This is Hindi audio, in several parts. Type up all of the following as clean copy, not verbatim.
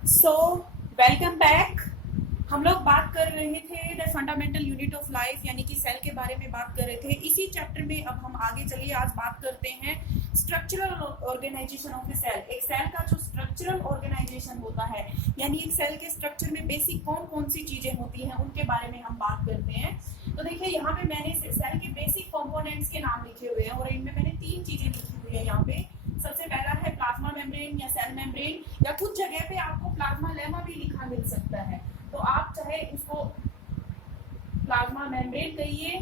So welcome back. हम लोग बात कर रहे थे the fundamental unit of life यानी कि सेल के बारे में बात कर रहे थे। इसी चैप्टर में अब हम आगे चलिए आज बात करते हैं structural organisation of a cell. एक सेल का जो स्ट्रक्चरल ऑर्गेनाइजेशन होता है यानी एक सेल के स्ट्रक्चर में बेसिक कौन कौन सी चीजें होती हैं उनके बारे में हम बात करते हैं। तो देखिए यहाँ पे मैंने सेल के बेसिक कंपोनेंट्स के नाम लिखे हुए हैं और इनमें मैंने 3 चीजें लिखी हुई है। यहाँ पे सबसे पहला है प्लाज्मा मेम्ब्रेन या सेल मेम्ब्रेन, या कुछ जगह पे आपको प्लाज्मा लेमा भी लिखा मिल सकता है, तो आप चाहे उसको प्लाज्मा मेम्ब्रेन कहिए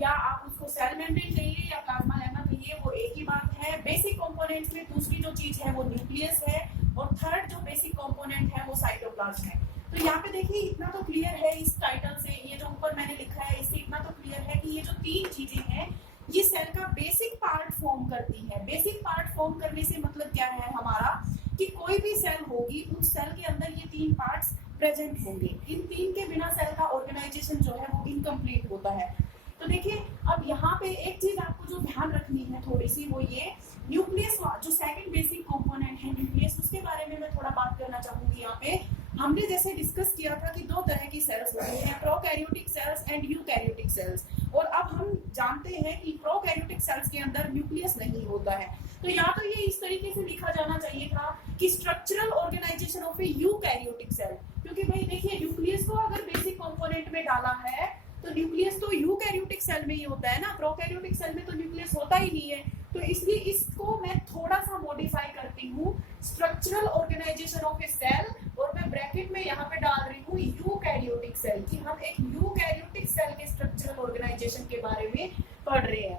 या आप उसको सेल मेम्ब्रेन कहिए या प्लाज्मा लेमा कहिए, वो एक ही बात है। बेसिक कंपोनेंट्स में दूसरी जो चीज है वो न्यूक्लियस है और थर्ड जो बेसिक कंपोनेंट है वो साइटोप्लाज्म है। तो यहाँ पे देखिए इतना तो क्लियर है इस टाइटल से, ये जो ऊपर मैंने लिखा है इससे इतना तो क्लियर है कि ये जो 3 चीजें हैं ये सेल का बेसिक पार्ट फॉर्म करती है। बेसिक पार्ट फॉर्म करने से मतलब क्या है हमारा कि कोई भी सेल होगी उस सेल के अंदर ये 3 पार्ट्स प्रेजेंट होंगे। इन 3 के बिना सेल का ऑर्गेनाइजेशन जो है वो इनकम्प्लीट होता है। तो देखिए अब यहाँ पे एक चीज आपको जो ध्यान रखनी है थोड़ी सी, वो ये न्यूक्लियस जो सेकंड बेसिक कंपोनेंट है न्यूक्लियस, उसके बारे में मैं थोड़ा बात करना चाहूंगी। यहाँ पे हमने जैसे डिस्कस किया था कि 2 तरह की सेल्स होती हैं, prokaryotic cells and eukaryotic cells. और अब हम जानते हैं कि प्रोकैरियोटिक सेल्स के अंदर न्यूक्लियस नहीं होता है। तो या तो ये इस तरीके से लिखा जाना चाहिए था कि structural organisation of a eukaryotic cell, क्योंकि भाई देखिए न्यूक्लियस को अगर बेसिक कंपोनेंट में डाला है तो न्यूक्लियस तो यूकैरियोटिक सेल में ही होता है ना, प्रोकैरियोटिक सेल में तो न्यूक्लियस होता ही नहीं है। तो इसलिए इसको मैं थोड़ा सा मॉडिफाई करती हूँ, structural organisation of a cell, और मैं ब्रैकेट में यहाँ पे डाल रही हूँ यूकैरियोटिक सेल, कि हम एक यूकैरियोटिक सेल के स्ट्रक्चरल ऑर्गेनाइजेशन के बारे में पढ़ रहे हैं।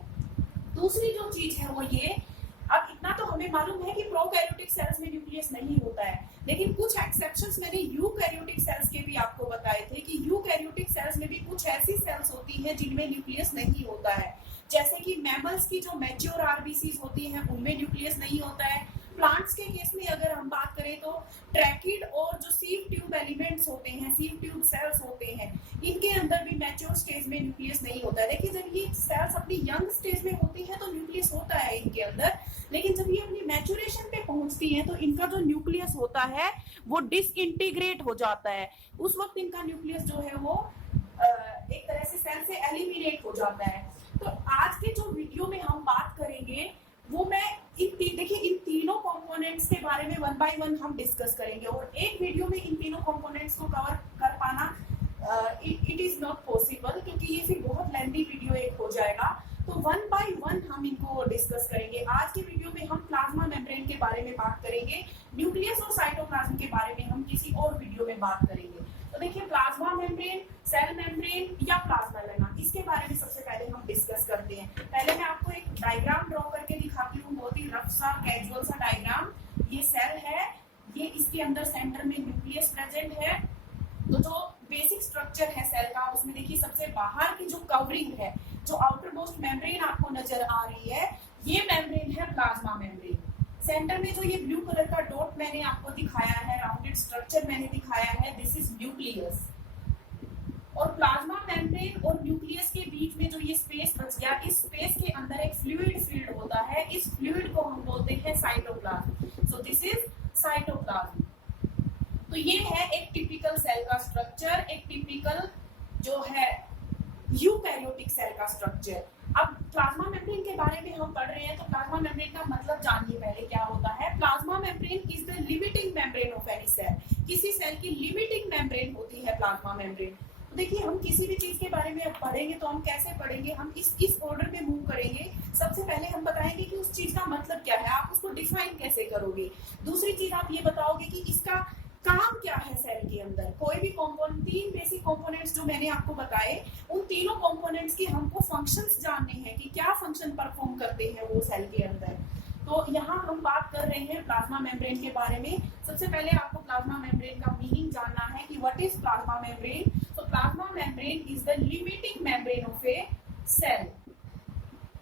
दूसरी जो चीज है वो ये, अब इतना तो हमें मालूम है कि प्रोकैरियोटिक सेल्स में न्यूक्लियस नहीं होता है, लेकिन कुछ एक्सेप्शंस मैंने यूकैरियोटिक सेल्स के भी आपको बताए थे कि यूकैरियोटिक सेल्स में भी कुछ ऐसी सेल्स होती हैं जिनमें न्यूक्लियस नहीं होता है। जैसे कि मैमल्स की जो मैच्योर आरबीसीज होती हैं उनमें न्यूक्लियस नहीं होता है। प्लांट्स के केस में अगर हम बात करें तो ट्रैकिड और जो सीव ट्यूब एलिमेंट्स होते हैं, सीव ट्यूब सेल्स होते हैं, इनके अंदर भी मैच्योर स्टेज में न्यूक्लियस नहीं होता है। देखिए जब ये सेल्स अपनी यंग स्टेज में होती है तो न्यूक्लियस होता है इनके अंदर, लेकिन जब ये अपनी मैच्योरेशन पे पहुंचती हैं तो इनका जो न्यूक्लियस होता है वो डिसइंटीग्रेट हो जाता है। उस वक्त इनका न्यूक्लियस जो है वो एक तरह से सेल से एलिमिनेट हो जाता है। तो आज के जो वीडियो में हम बात करेंगे वो मैं देखिए इन तीनों कंपोनेंट्स के बारे में 1 बाय 1 हम डिस्कस करेंगे, और एक वीडियो में इन तीनों कंपोनेंट्स को कवर कर पाना इट इज नॉट पॉसिबल, क्योंकि ये फिर बहुत लेंथी वीडियो एक हो जाएगा। तो 1 बाय 1 हम इनको डिस्कस करेंगे। आज के वीडियो में हम प्लाज्मा मेम्ब्रेन के बारे में बात करेंगे, न्यूक्लियस और साइटोप्लाज्म के बारे में हम किसी और वीडियो में बात करेंगे। तो देखिए प्लाज्मा मेम्ब्रेन, सेल मेम्ब्रेन या प्लाज्मा लेमा, इसके बारे में सबसे पहले हम डिस्कस करते हैं। पहले मैं आपको एक डायग्राम ड्रॉ करके दिखाती हूँ, बहुत ही रफ सा कैजुअल सा डायग्राम। ये सेल है, ये इसके अंदर सेंटर में न्यूक्लियस प्रेजेंट है। तो जो बेसिक स्ट्रक्चर है सेल का उसमें देखिए सबसे बाहर की जो कवरिंग है, जो आउटर मोस्ट मेम्ब्रेन आपको नजर आ रही है, ये मेम्ब्रेन है प्लाज्मा मेम्ब्रेन। सेंटर में जो ये ब्लू कलर का डॉट मैंने आपको दिखाया है, राउंडेड स्ट्रक्चर मैंने दिखाया है, दिस इज न्यूक्लियस। और प्लाज्मा मेम्ब्रेन और न्यूक्लियस के बीच में जो ये स्पेस बच गया, इस स्पेस के अंदर एक फ्लूइड फील्ड होता है, इस फ्लूइड को हम बोलते हैं cytoplasm. So this is cytoplasm. तो ये है एक टिपिकल सेल का स्ट्रक्चर, एक टिपिकल जो है यूकैरियोटिक सेल का स्ट्रक्चर। अब प्लाज्मा मेम्ब्रेन के बारे में हम पढ़ रहे हैं, तो प्लाज्मा मेम्ब्रेन का मतलब जानिए पहले क्या होता है। Plasma membrane is the limiting membrane of any cell. किसी सेल की लिमिटिंग मेम्ब्रेन होती है प्लाज्मा मेम्ब्रेन। तो देखिए हम किसी भी चीज के बारे में अब पढ़ेंगे तो हम कैसे पढ़ेंगे, हम इस ऑर्डर में मूव करेंगे। सबसे पहले हम बताएंगे कि उस चीज का मतलब क्या है, आप उसको डिफाइन कैसे करोगे। दूसरी चीज आप ये बताओगे कि इसका काम क्या है सेल के अंदर। कोई भी कंपोनेंट, 3 बेसिक कंपोनेंट्स जो मैंने आपको बताए, उन तीनों कंपोनेंट्स के हमको फंक्शंस जानने हैं कि क्या फंक्शन परफॉर्म करते हैं वो सेल के अंदर। तो यहाँ हम बात कर रहे हैं प्लाज्मा मेम्ब्रेन के बारे में। सबसे पहले आपको प्लाज्मा मेम्ब्रेन का मीनिंग जानना है कि व्हाट इज प्लाज्मा मेम्ब्रेन। तो plasma membrane is the limiting membrane of a cell.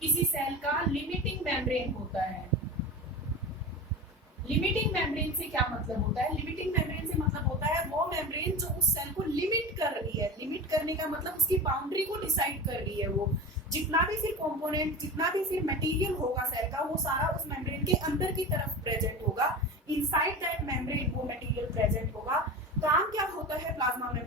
किसी सेल का लिमिटिंग मेम्ब्रेन होता है। लिमिटिंग मेम्ब्रेन से क्या मतलब होता है? लिमिटिंग मेम्ब्रेन से मतलब होता है वो मेम्ब्रेन जो उस सेल को लिमिट कर रही है। लिमिट करने का मतलब उसकी बाउंड्री को डिसाइड कर रही है। वो जितना भी फिर कंपोनेंट, जितना भी फिर मटेरियल होगा सेल का, वो सारा उस मेम्ब्रेन के अंदर की तरफ प्रेजेंट होगा। इनसाइड दैट मेम्ब्रेन वो मटेरियल प्रेजेंट होगा।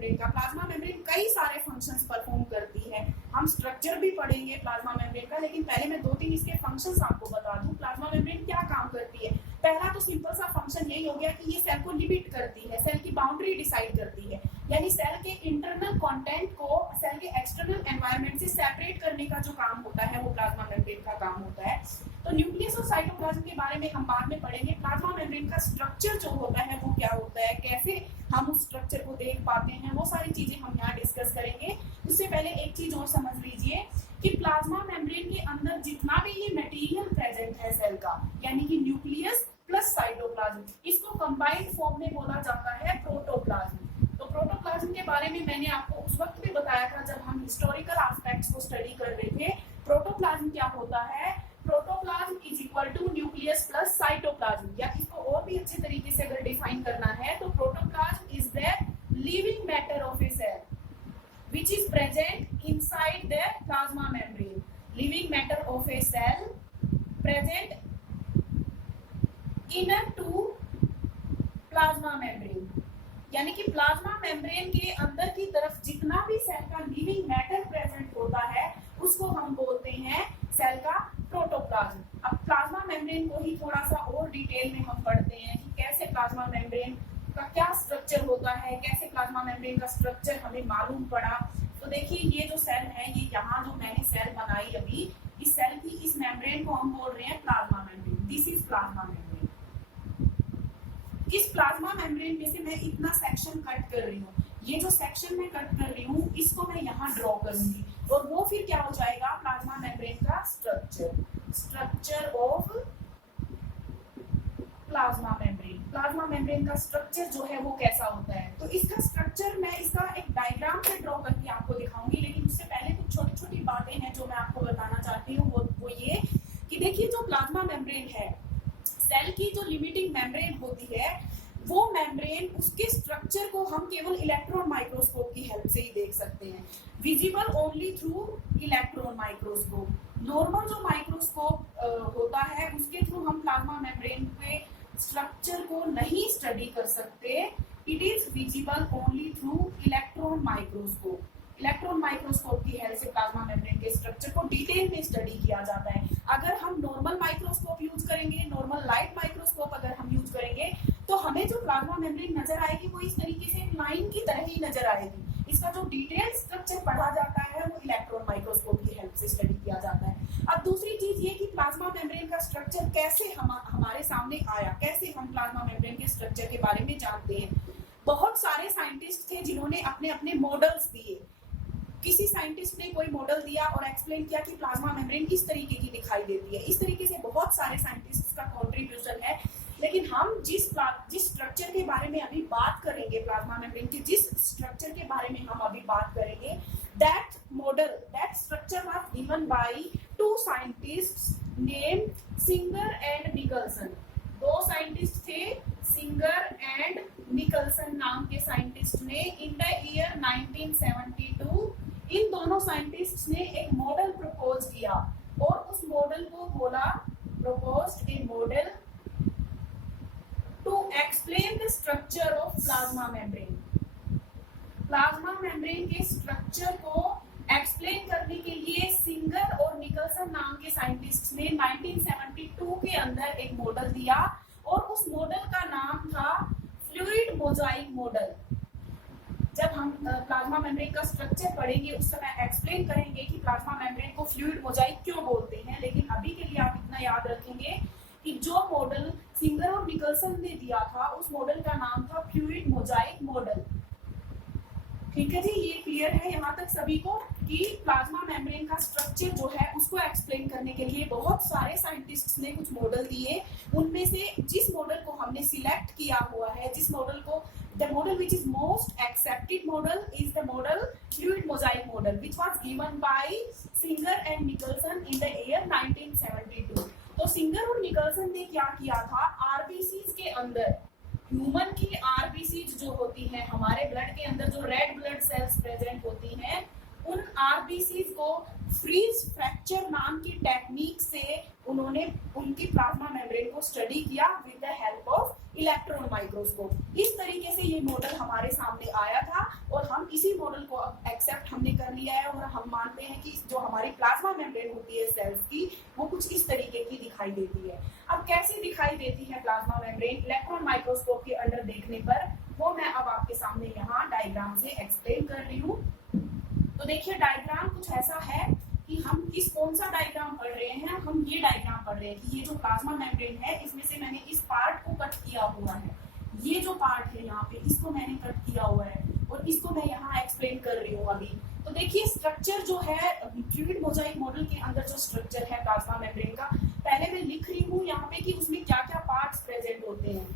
मेम्ब्रेन का। प्लाज्मा मेम्ब्रेन कई सारे फंक्शंस परफॉर्म करती है। हम स्ट्रक्चर भी पढ़ेंगे प्लाज्मा मेम्ब्रेन का, लेकिन पहले मैं 2-3 इसके फंक्शंस आपको बता दूं। प्लाज्मा मेम्ब्रेन क्या काम करती है। पहला तो सिंपल सा फंक्शन यही हो गया कि ये सेल को लिमिट करती है, सेल की बाउंड्री डिसाइड करती है, यानी सेल के इंटरनल कंटेंट को सेल के एक्सटर्नल एनवायरनमेंट से सेपरेट करने का जो काम होता है वो प्लाज्मा मेम्ब्रेन का काम होता है। तो न्यूक्लियस और साइटोप्लाज्म के बारे में हम बाद में पढ़ेंगे। प्लाज्मा मेम्ब्रेन का स्ट्रक्चर जो होता है वो क्या होता है, कैसे हम उस स्ट्रक्चर को देख पाते हैं, वो सारी चीजें हम यहाँ डिस्कस करेंगे। उससे पहले एक चीज और समझ लीजिए कि प्लाज्मा मेम्ब्रेन के अंदर जितना भी ये मटेरियल प्रेजेंट है सेल का, यानी कि न्यूक्लियस प्लस साइटोप्लाज्म, इसको कंबाइंड फॉर्म में बोला जाता है प्रोटोप्लाज्म। तो प्रोटोप्लाज्म के बारे में मैंने आपको उस वक्त भी बताया था जब हम हिस्टोरिकल एस्पेक्ट्स को स्टडी कर रहे थे। प्रोटोप्लाज्म क्या होता है, protoplasm is equal to nucleus plus cytoplasm, या इसको और भी अच्छे तरीके से अगर डिफाइन करना है तो protoplasm is the living matter of a cell which is present inside the plasma membrane. Living matter of a cell present inner to plasma membrane. यानी कि प्लाज्मा मेम्ब्रेन के अंदर की तरफ जितना भी सेल का लिविंग मैटर प्रेजेंट होता है उसको हम बोलते हैं सेल का प्रोटोप्लाज्म। अब प्लाज्मा मेम्ब्रेन को ही थोड़ा सा और डिटेल में हम पढ़ते हैं कि कैसे प्लाज्मा मेम्ब्रेन का क्या स्ट्रक्चर होता है, कैसे प्लाज्मा मेम्ब्रेन का स्ट्रक्चर हमें मालूम पड़ा। तो देखिए ये जो सेल है, ये यहाँ जो मैंने सेल बनाई अभी, इस सेल की इस मेम्ब्रेन को हम बोल रहे हैं plasma membrane. This is plasma membrane. इस प्लाज्मा मेम्ब्रेन में से मैं इतना सेक्शन कट कर रही हूँ, ये जो सेक्शन मैं कट कर रही हूँ इसको मैं यहाँ ड्रॉ करूंगी और वो फिर क्या हो जाएगा, प्लाज्मा मेम्ब्रेन का structure of plasma membrane. Plasma membrane का स्ट्रक्चर जो है वो कैसा होता है, तो इसका स्ट्रक्चर मैं इसका एक डायग्राम से ड्रॉ करके आपको दिखाऊंगी। लेकिन उससे पहले कुछ छोटी छोटी बातें हैं जो मैं आपको बताना चाहती हूँ। वो ये कि देखिए जो प्लाज्मा मेम्ब्रेन है, सेल की जो लिमिटिंग मेम्ब्रेन होती है, वो मेम्ब्रेन उसके स्ट्रक्चर को हम केवल इलेक्ट्रॉन माइक्रोस्कोप की हेल्प से ही देख सकते हैं, visible only through electron microscope. Normal जो माइक्रोस्कोप होता है उसके थ्रू हम प्लाज्मा मेम्ब्रेन पे स्ट्रक्चर को नहीं स्टडी कर सकते। It is visible only through electron microscope. Electron microscope की हेल्प से प्लाज्मा मेम्ब्रेन के स्ट्रक्चर को डिटेल में स्टडी किया जाता है। अगर हम नॉर्मल माइक्रोस्कोप यूज करेंगे, नॉर्मल लाइट माइक्रोस्कोप अगर हम यूज करेंगे, तो हमें जो प्लाज्मा मेम्ब्रेन नजर आएगी वो इस तरीके से लाइन की तरह ही नजर आएगी। इसका जो डिटेल स्ट्रक्चर पढ़ा जाता है वो इलेक्ट्रॉन माइक्रोस्कोप की हेल्प से स्टडी किया जाता है। अब दूसरी चीज ये कि प्लाज्मा मेम्ब्रेन का स्ट्रक्चर कैसे हमारे सामने आया, कैसे हम प्लाज्मा मेम्ब्रेन के स्ट्रक्चर के बारे में जानते हैं। बहुत सारे साइंटिस्ट थे जिन्होंने अपने अपने मॉडल्स दिए। किसी साइंटिस्ट ने कोई मॉडल दिया और एक्सप्लेन किया कि प्लाज्मा मेम्ब्रेन किस तरीके की दिखाई देती है। इस तरीके से बहुत सारे साइंटिस्ट का कॉन्ट्रीब्यूशन है। लेकिन हम जिस स्ट्रक्चर के बारे में अभी बात करेंगे, प्लाज्मा मेम्ब्रेन के जिस स्ट्रक्चर के बारे में हम अभी बात करेंगे, that structure was given by 2 scientists named singer and Nicolson. 2 scientist थे, सिंगर एंड निकलसन नाम के साइंटिस्ट ने इन द ईयर 1972 इन दोनों साइंटिस्ट ने एक मॉडल प्रपोज किया और उस मॉडल को बोला, proposed a model to explain the structure of plasma membrane. Plasma membrane के स्ट्रक्चर को एक्सप्लेन करने के लिए सिंगर और निकलसन नाम के साइंटिस्ट ने 1972 के अंदर एक मॉडल दिया और उस मॉडल का नाम था फ्लूइड मोजाइक मॉडल। जब हम प्लाज्मा मेम्ब्रेन का स्ट्रक्चर पढ़ेंगे उस समय एक्सप्लेन करेंगे कि प्लाज्मा मेम्ब्रेन को फ्लूइड मोजाइक क्यों बोलते हैं। लेकिन अभी के लिए आप इतना याद रखेंगे कि जो मॉडल सिंगर और निकलसन ने दिया था उस मॉडल का नाम था फ्लूइड मोजाइक मॉडल। ठीक है जी, ये क्लियर है यहाँ तक सभी को कि प्लाज्मा मेम्ब्रेन का स्ट्रक्चर जो है उसको एक्सप्लेन करने के लिए बहुत सारे साइंटिस्ट्स ने कुछ मॉडल दिए। उनमें से जिस मॉडल को हमने सिलेक्ट किया हुआ है, जिस मॉडल को the model which is most accepted model is the model fluid mosaic model which was given by Singer and Nicholson in the year 1972। तो सिंगर और निकलसन ने क्या किया था, आरबीसीज के अंदर, ह्यूमन की आरबीसीज जो होती है, हमारे ब्लड के अंदर जो रेड ब्लड सेल्स प्रेजेंट होती हैं, उन आरबीसीज को फ्रीज फ्रैक्चर नाम की टेक्निक से उन्होंने उनकी प्लाज्मा मेम्ब्रेन को स्टडी किया with the help of electron microscope. इस तरीके से ये मॉडल हमारे सामने आया था और हम इसी मॉडल को अब एक्सेप्ट हमने कर लिया है और हम मानते हैं कि जो हमारी प्लाज्मा मेम्ब्रेन होती है सेल्स की, वो कुछ इस तरीके की दिखाई देती है। अब कैसी दिखाई देती है प्लाज्मा मेम्ब्रेन इलेक्ट्रॉन माइक्रोस्कोप के अंडर देखने पर, वो मैं अब आपके सामने यहाँ डायग्राम से एक्सप्लेन कर रही हूँ। तो देखिए डायग्राम कुछ ऐसा है कि हम कौन सा डायग्राम पढ़ रहे हैं, हम ये डायग्राम पढ़ रहे हैं कि ये जो प्लाज्मा मेम्ब्रेन है इसमें से मैंने इस पार्ट को कट किया हुआ है, ये जो पार्ट है यहाँ पे इसको मैंने कट किया हुआ है और इसको मैं यहाँ एक्सप्लेन कर रही हूँ अभी। तो देखिए स्ट्रक्चर जो है फ्लूइड मोजाइक मॉडल के अंदर जो स्ट्रक्चर है प्लाज्मा मेम्ब्रेन का, पहले मैं लिख रही हूँ यहाँ पे कि उसमें क्या क्या पार्ट्स प्रेजेंट होते हैं।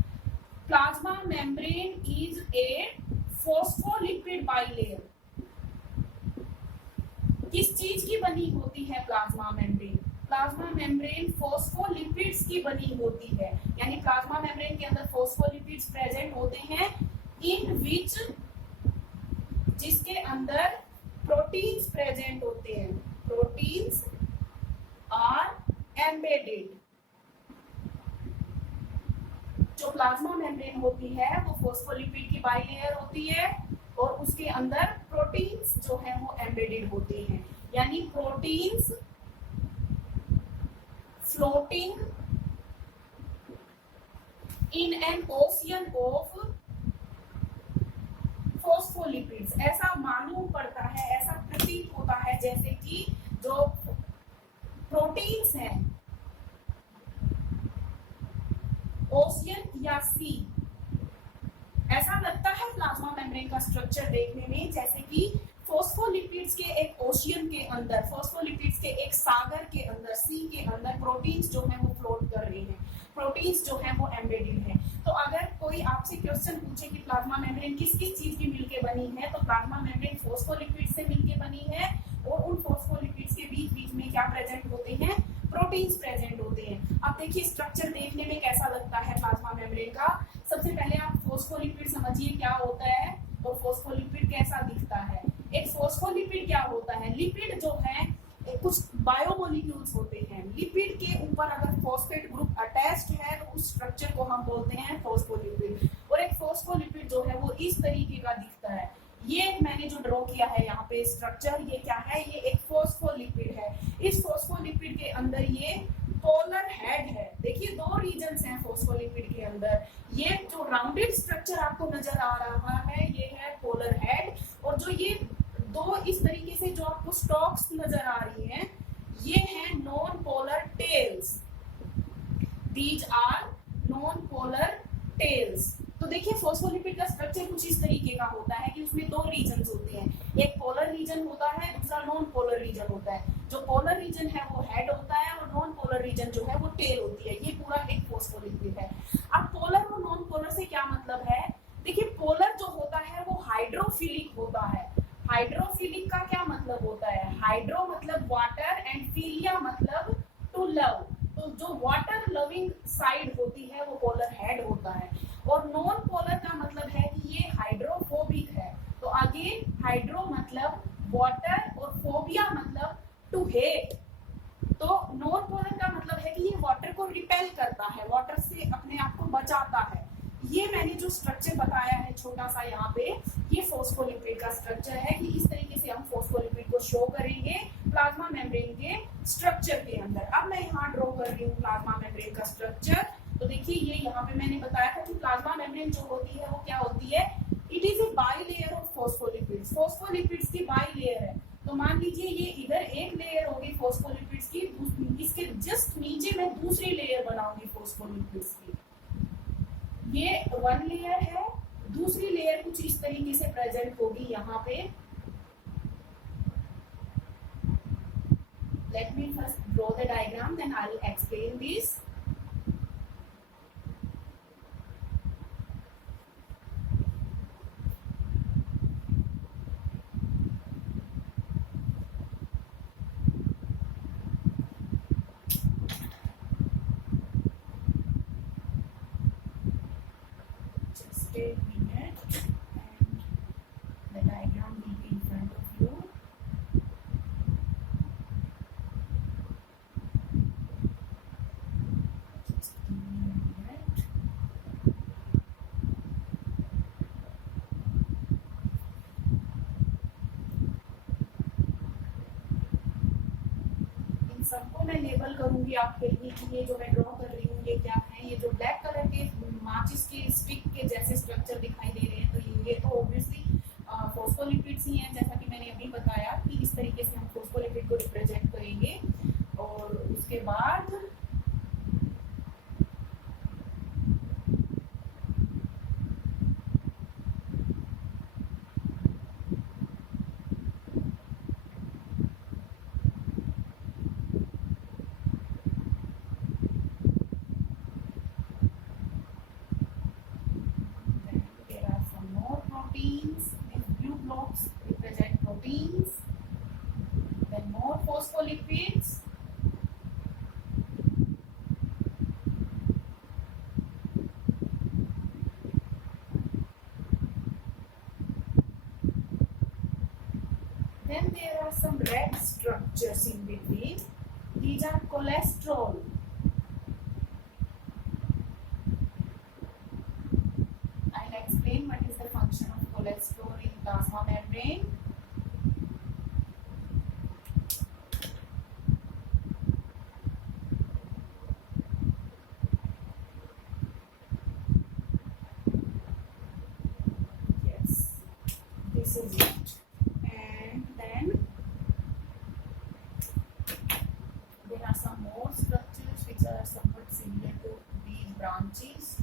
Plasma membrane is a phospholipid bilayer. किस चीज की बनी होती है plasma membrane? Plasma membrane phospholipids की बनी होती है, यानी प्लाज्मा मेम्ब्रेन के अंदर फॉस्फोलिपिड्स प्रेजेंट होते हैं, इन विच जिसके अंदर प्रोटीन्स प्रेजेंट होते हैं। Proteins are embedded. जो प्लाज्मा मेम्ब्रेन होती है वो फॉस्फोलिपिड की बाइलेयर होती है और उसके अंदर प्रोटीन्स जो है वो एम्बेडेड होते हैं, यानी proteins floating in an ocean of phospholipids. ऐसा मालूम पड़ता है, ऐसा प्रतीत होता है जैसे कि जो प्रोटीन्स हैं ओशियन या सी, ऐसा लगता है प्लाज्मा मेम्ब्रेन का स्ट्रक्चर देखने में जैसे कि फॉस्फोलिपिड्स के एक ओशियन के अंदर, फॉस्फोलिपिड्स के एक सागर के अंदर, सी के अंदर प्रोटीन्स जो है वो फ्लोट कर रहे हैं, प्रोटीन्स जो है वो एम्बेडेड है। तो अगर कोई आपसे क्वेश्चन पूछे कि प्लाज्मा मेम्ब्रेन किस किस चीज की मिलके बनी है, तो प्लाज्मा मेम्ब्रेन फॉस्फोलिपिड्स से मिलके बनी है और उन फॉस्फोलिपिड्स के बीच बीच में क्या प्रेजेंट होते हैं? प्रोटीन्स प्रेजेंट होते हैं। अब देखिए स्ट्रक्चर देखने में कैसा लगता है प्लाज्मा मेम्ब्रेन का। सबसे पहले आप फॉस्फोलिपिड समझिए क्या होता है और फॉस्फोलिपिड कैसा दिखता है। एक फॉस्फोलिपिड क्या होता है? लिपिड जो है कुछ बायोमोलिक्यूल्स होते हैं, लिपिड के ऊपर अगर फॉस्फेट ग्रुप अटैच्ड है तो उस स्ट्रक्चर को हम बोलते हैं फॉस्फोलिपिड। और एक फॉस्फोलिपिड जो है वो इस तरीके का दिखता है। ये मैंने जो ड्रॉ किया है यहाँ पे स्ट्रक्चर, ये क्या है? ये एक फॉस्फोलिपिड है। इस फॉस्फोलिपिड के अंदर ये पोलर हेड है। देखिए दो रीजन्स हैं फॉस्फोलिपिड के अंदर। ये जो राउंडेड स्ट्रक्चर आपको नजर आ रहा है ये है पोलर हेड, और जो ये दो इस तरीके से जो आपको स्टॉक्स नजर आ रही हैं ये है non polar tails. These are non polar tails. तो देखिए फॉस्फोलिपिड का स्ट्रक्चर कुछ इस तरीके का होता है कि उसमें दो रीजन्स होते हैं, एक पोलर रीजन होता है, दूसरा नॉन पोलर रीजन होता है। जो पोलर रीजन है वो हेड होता है और नॉन पोलर रीजन जो है वो टेल होती है। ये पूरा एक फॉस्फोलिपिड है। अब पोलर और नॉन पोलर से क्या मतलब है? देखिए पोलर जो होता है वो हाइड्रोफिलिक होता है। हाइड्रोफिलिक का क्या मतलब होता है? हाइड्रो मतलब वाटर एंड फिलिया मतलब टू लव। तो जो वाटर लविंग साइड होती है वो पोलर हेड होता है। और नॉन पोलर का मतलब है कि ये हाइड्रोफोबिक है। तो अगेन हाइड्रो मतलब वाटर और फोबिया मतलब टू हेट। तो नॉन पोलर का मतलब है कि ये वाटर को रिपेल करता है, वाटर से अपने आप को बचाता है। ये मैंने जो स्ट्रक्चर बताया है छोटा सा यहाँ पे, ये फॉस्फोलिपिड का स्ट्रक्चर है कि इस तरीके से हम फॉस्फोलिपिड को शो करेंगे प्लाज्मा मेम्ब्रेन के स्ट्रक्चर के अंदर। अब मैं यहाँ ड्रॉ कर रही हूँ प्लाज्मा मेम्ब्रेन का स्ट्रक्चर। तो देखिए ये यहाँ पे मैंने बताया था कि प्लाज्मा मेम्ब्रेन जो होती है वो क्या होती है? It is a bilayer of phospholipids. Phospholipids की बाइलेयर है। तो मान लीजिए ये इधर एक लेयर होगी फॉस्फोलिपिड्स की, इसके जस्ट नीचे मैं दूसरी लेयर बनाऊंगी फॉस्फोलिपिड्स की। ये वन लेयर है, दूसरी लेयर कुछ इस तरीके से प्रेजेंट होगी यहाँ पे। Let me first draw the diagram, then I will explain this. Just a minute and the diagram will be in front of you. सबको मैं लेबल करूंगी आपके लिए कि ये जो मैं ड्रॉ कर रही हूँ ये क्या है। ये जो ब्लैक कलर के माचिस के स्टिक के जैसे स्ट्रक्चर दिखाई दे रहे हैं, तो ये तो ऑब्वियसली फॉस्फोलिपिड्स ही हैं, जैसा कि मैंने अभी बताया कि इस तरीके से हम फॉस्फोलिपिड को रिप्रेजेंट करेंगे। और उसके बाद represent proteins, then more phospholipids, then there are some red structures in between. These are cholesterol. I'll explain what is the function of cholesterol in plasma membrane. Yes, this is it. And then there are some more structures which are somewhat similar to these branches.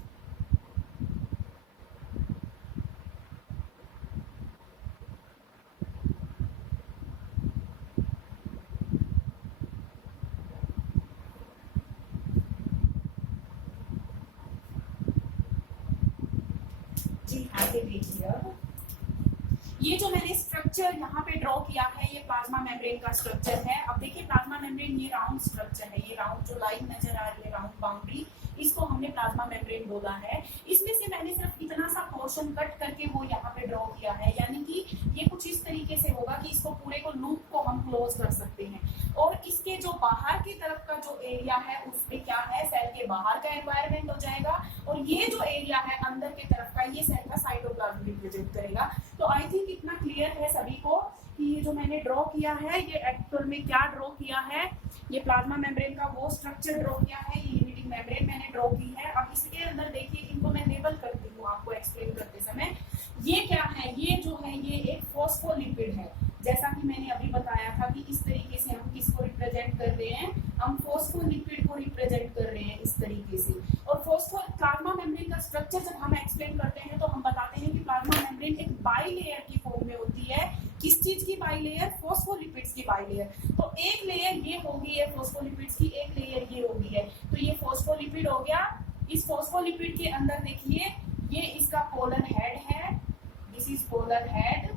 जी आगे देखिए, ये जो मैंने स्ट्रक्चर यहाँ पे ड्रॉ किया है ये प्लाज्मा मेम्ब्रेन का स्ट्रक्चर है। अब देखिए प्लाज्मा मेम्ब्रेन ये राउंड स्ट्रक्चर है, ये राउंड जो लाइन नजर आ रही है राउंड बाउंड्री, इसको हमने प्लाज्मा मेम्ब्रेन बोला है। इसमें से मैंने सिर्फ इतना सा पोर्शन कट करके वो यहाँ पे ड्रॉ किया है, यानी कि ये कुछ इस तरीके से होगा कि इसको पूरे को लूप को हम क्लोज कर सकते हैं। और इसके जो बाहर की तरफ का जो एरिया है उसमें क्या है, सेल के बाहर का एनवायरनमेंट हो जाएगा, और ये जो एरिया है अंदर की तरफ का ये सेल का साइटोप्लाज्म रिप्रेजेंट करेगा। तो आई थिंक इतना क्लियर है सभी को कि ये जो मैंने ड्रॉ किया है ये एक्चुअल में क्या ड्रॉ किया है। ये प्लाज्मा मेम्ब्रेन का वो स्ट्रक्चर ड्रॉ किया है, ये लिमिटिंग मेम्ब्रेन मैंने ड्रॉ की है। अब इसके अंदर देखिए, इनको मैं लेबल करती हूँ आपको एक्सप्लेन करते समय। ये क्या है, ये जो है ये एक फॉस्फोलिपिड है, जैसा कि मैंने अभी बताया था कि इस तरीके से हम किसको रिप्रेजेंट कर रहे हैं, हम फॉस्फोलिपिड को रिप्रेजेंट कर रहे हैं इस तरीके से। और प्लाज्मा मेम्ब्रेन का स्ट्रक्चर जब हम एक्सप्लेन करते हैं तो हम बताते हैं कि प्लाज्मा मेम्ब्रेन एक बाइलेयर की फॉर्म में होती है। किस चीज की बाइलेयर, फॉस्फोलिपिड्स की बाइलेयर। तो एक लेयर ये होगी है फॉस्फोलिपिड्स की, एक लेयर ये होगी है, तो ये फॉस्फोलिपिड हो गया। इस फॉस्फोलिपिड के अंदर देखिए ये इसका पोलर हेड है, this is polar head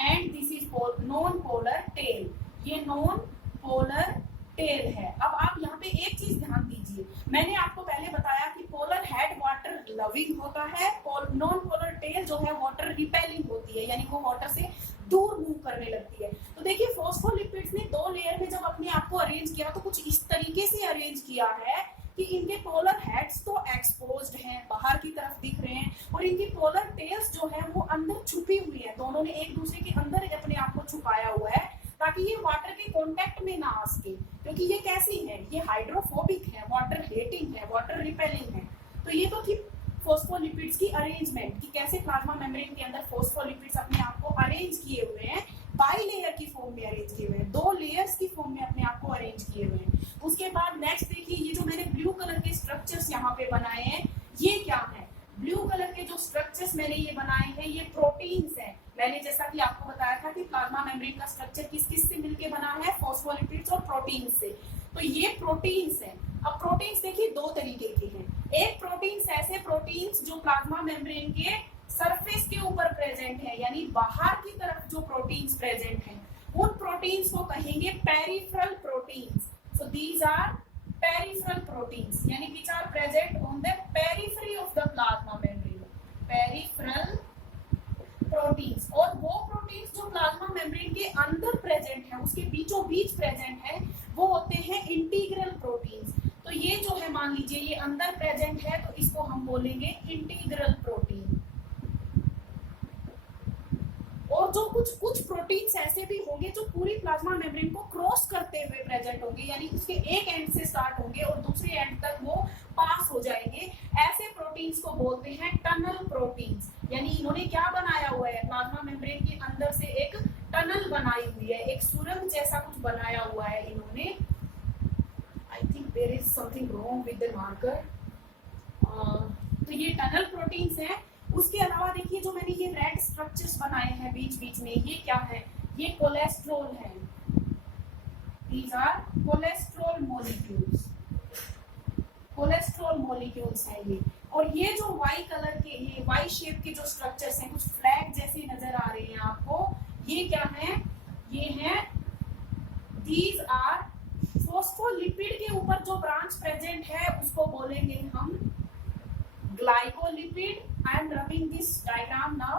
and this is non polar tail, ये नॉन पोलर टेल है। अब आप यहाँ पे एक चीज ध्यान दीजिए, मैंने आपको पहले बताया कि पोलर हेड वाटर लविंग होता है, नॉन पोलर टेल जो है वाटर रिपेलिंग होती है, यानी वो वाटर से दूर मूव करने लगती है। तो देखिए फॉस्फोलिपिड्स ने दो लेयर में जब अपने आप को अरेंज किया तो कुछ इस तरीके से अरेंज किया है कि इनके पोलर हेड्स तो एक्सपोज्ड हैं, बाहर की तरफ दिख रहे हैं, और इनकी पोलर टेल्स जो है वो अंदर छुपी हुई है। दोनों ने एक दूसरे के अंदर अपने आप को छुपाया हुआ है ताकि ये वाटर के कांटेक्ट में ना आ सके, क्योंकि ये कैसी है, ये हाइड्रोफोबिक है, वाटर हेटिंग है, वाटर रिपेलिंग है। तो ये तो थी फॉस्फोलिपिड्स की अरेंजमेंट कि कैसे प्लाज्मा मेम्ब्रेन के अंदर फॉस्फोलिपिड्स अपने आप को अरेंज किए हुए हैं, बाई लेयर की फॉर्म में अरेंज किए हुए हैं, दो लेयर्स की फॉर्म में अपने आप को अरेंज किए हुए हैं। उसके बाद नेक्स्ट देखिए, ये जो मैंने ब्लू कलर के स्ट्रक्चर्स यहाँ पे बनाए हैं ये क्या है, ब्लू कलर के जो स्ट्रक्चर्स मैंने ये बनाए हैं ये प्रोटीन्स हैं। मैंने जैसा कि आपको बताया था कि प्लाज्मा मेम्ब्रेन का स्ट्रक्चर किस किस से मिलके बना है, फॉस्फोलिपिड्स और प्रोटीन्स से। तो ये प्रोटीन्स हैं। अब प्रोटीन्स देखिए दो तरीके के हैं, एक प्रोटीन्स ऐसे प्रोटीन्स जो प्लाज्मा मेम्ब्रेन के सरफेस के ऊपर प्रेजेंट है, यानी बाहर की तरफ जो प्रोटीन्स प्रेजेंट हैं उन प्रोटीन्स को कहेंगे peripheral proteins. So these are peripheral proteins, यानी which are present on the periphery of the plasma membrane, peripheral proteins. और वो प्रोटीन्स जो प्लाज्मा मेम्ब्रेन के अंदर प्रेजेंट है, उसके बीचों बीच प्रेजेंट है, वो होते हैं इंटीग्रल प्रोटीन्स। तो ये जो है मान लीजिए ये अंदर प्रेजेंट है तो इसको हम बोलेंगे इंटीग्रल प्रोटीन। और जो कुछ प्रोटीन्स ऐसे भी होंगे जो पूरी प्लाज्मा मेम्ब्रेन को क्रॉस करते हुए प्रेजेंट होंगे, यानी उसके एक एंड से स्टार्ट होंगे और दूसरे एंड तक वो पास हो जाएंगे। ऐसे प्रोटीन्स को बोलते हैं टनल प्रोटीन्स। यानी इन्होंने क्या बनाया हुआ है, प्लाज्मा मेम्ब्रेन के अंदर से एक टनल बनाई हुई है, एक सुरंग जैसा कुछ बनाया हुआ है इन्होंने। I think there is something wrong with the marker. तो ये टनल प्रोटीन्स हैं। उसके अलावा देखिए जो मैंने ये रेड स्ट्रक्चर्स बनाए हैं बीच बीच में, ये क्या है, ये कोलेस्ट्रॉल है। These are cholesterol molecules, cholesterol molecules हैं ये। और ये जो वाई कलर के, ये वाई शेप के जो स्ट्रक्चर्स हैं, कुछ फ्लैग जैसे नजर आ रहे हैं आपको, ये क्या है, ये है, दीज आर फोस्फोलिपिड के ऊपर जो ब्रांच प्रेजेंट है उसको बोलेंगे हम glycolipid. I am rubbing this diagram now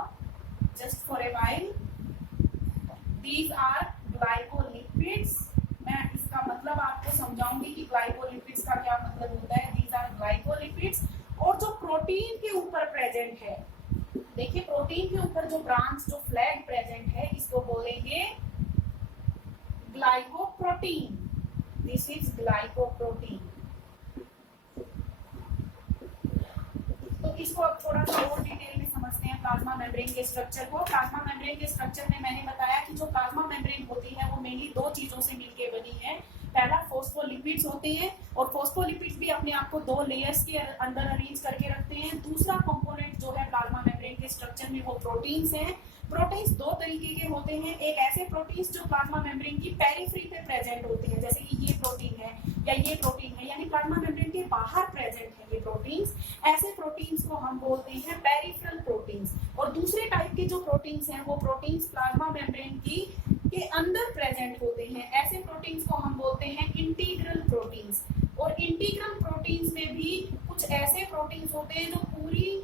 just for a while. These are glycolipids. मैं इसका मतलब आपको समझाऊंगी कि glycolipids का क्या मतलब होता है। These are glycolipids। और जो प्रोटीन के ऊपर प्रेजेंट है, देखिए प्रोटीन के ऊपर जो ब्रांच, जो फ्लैग प्रेजेंट है, इसको बोलेंगे ग्लाइकोप्रोटीन। This is glycoprotein. तो इसको अब थोड़ा सा और डिटेल में समझते हैं प्लाज्मा मेम्ब्रेन के स्ट्रक्चर को। प्लाज्मा मेम्ब्रेन के स्ट्रक्चर में मैंने बताया कि जो प्लाज्मा मेम्ब्रेन होती है वो मेनली दो चीजों से मिलकर बनी है। पहला फोस्फोलिपिड्स होते हैं, और फोस्फोलिपिड्स भी अपने आप को दो लेयर्स के अंदर अरेंज करके रखते हैं। दूसरा कंपोनेंट जो है प्लाज्मा मेम्ब्रेन के स्ट्रक्चर में, वो प्रोटीन्स हैं। प्रोटीन्स दो तरीके के होते हैं, एक ऐसे प्रोटीन्स जो प्लाज्मा मेम्ब्रेन की पेरिफेरी पे प्रेजेंट होते हैं, जैसे कि ये प्रोटीन है या ये प्रोटीन है, यानी प्लाज्मा मेम्ब्रेन के बाहर प्रेजेंट है ये प्रोटीन्स। ऐसे प्रोटीन्स को हम बोलते हैं पेरिफेरल प्रोटीन्स। और दूसरे टाइप के जो प्रोटीन्स हैं, वो प्रोटीन्स प्लाज्मा मेम्ब्रेन की के अंदर प्रेजेंट होते हैं। ऐसे प्रोटीन्स को हम बोलते हैं इंटीग्रल प्रोटीन्स। और इंटीग्रल प्रोटीन्स में भी कुछ ऐसे प्रोटीन्स होते हैं जो पूरी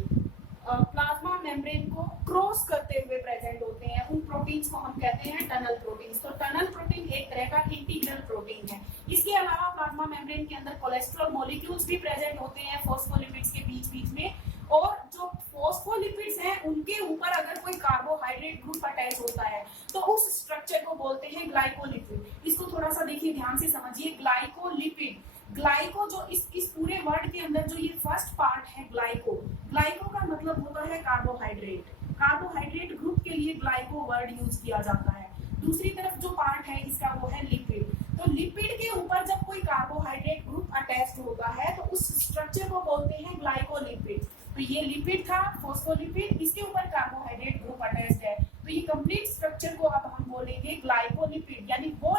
प्लाज्मा मेम्ब्रेन को क्रॉस करते हुए प्रेजेंट होते हैं। उन प्रोटीन्स को हम कहते हैं टनल प्रोटीन्स। तो टनल प्रोटीन एक तरह का इंटीग्रल प्रोटीन है। इसके अलावा प्लाज्मा मेम्ब्रेन के अंदर कोलेस्ट्रॉल मॉलिक्यूल्स भी प्रेजेंट होते हैं फोस्फोलिपिड्स के बीच बीच में। और जो फोस्फोलिपिड्स हैं उनके ऊपर अगर कोई कार्बोहाइड्रेट ग्रुप अटैच होता है तो उस स्ट्रक्चर को बोलते हैं ग्लाइकोलिपिड। इसको थोड़ा सा देखिए, ध्यान से समझिए। ग्लाइकोलिपिड, ग्लाइको जो इस पूरे वर्ड के अंदर जो ये फर्स्ट पार्ट है ग्लाइको, ग्लाइको का मतलब होता है कार्बोहाइड्रेट। कार्बोहाइड्रेट ग्रुप के लिए ग्लाइको वर्ड यूज किया जाता है। दूसरी तरफ जो पार्ट है इसका वो है लिपिड। तो लिपिड के ऊपर जब कोई कार्बोहाइड्रेट ग्रुप अटैच्ड होता है तो उस स्ट्रक्चर को बोलते हैं ग्लाइकोलिपिड। तो ये लिपिड था, फोस्फोलिपिड, इसके ऊपर कार्बोहाइड्रेट ग्रुप अटैच्ड है। तो ये कंप्लीट स्ट्रक्चर को अब हम बोलेंगे ग्लाइकोलिपिड, यानी वो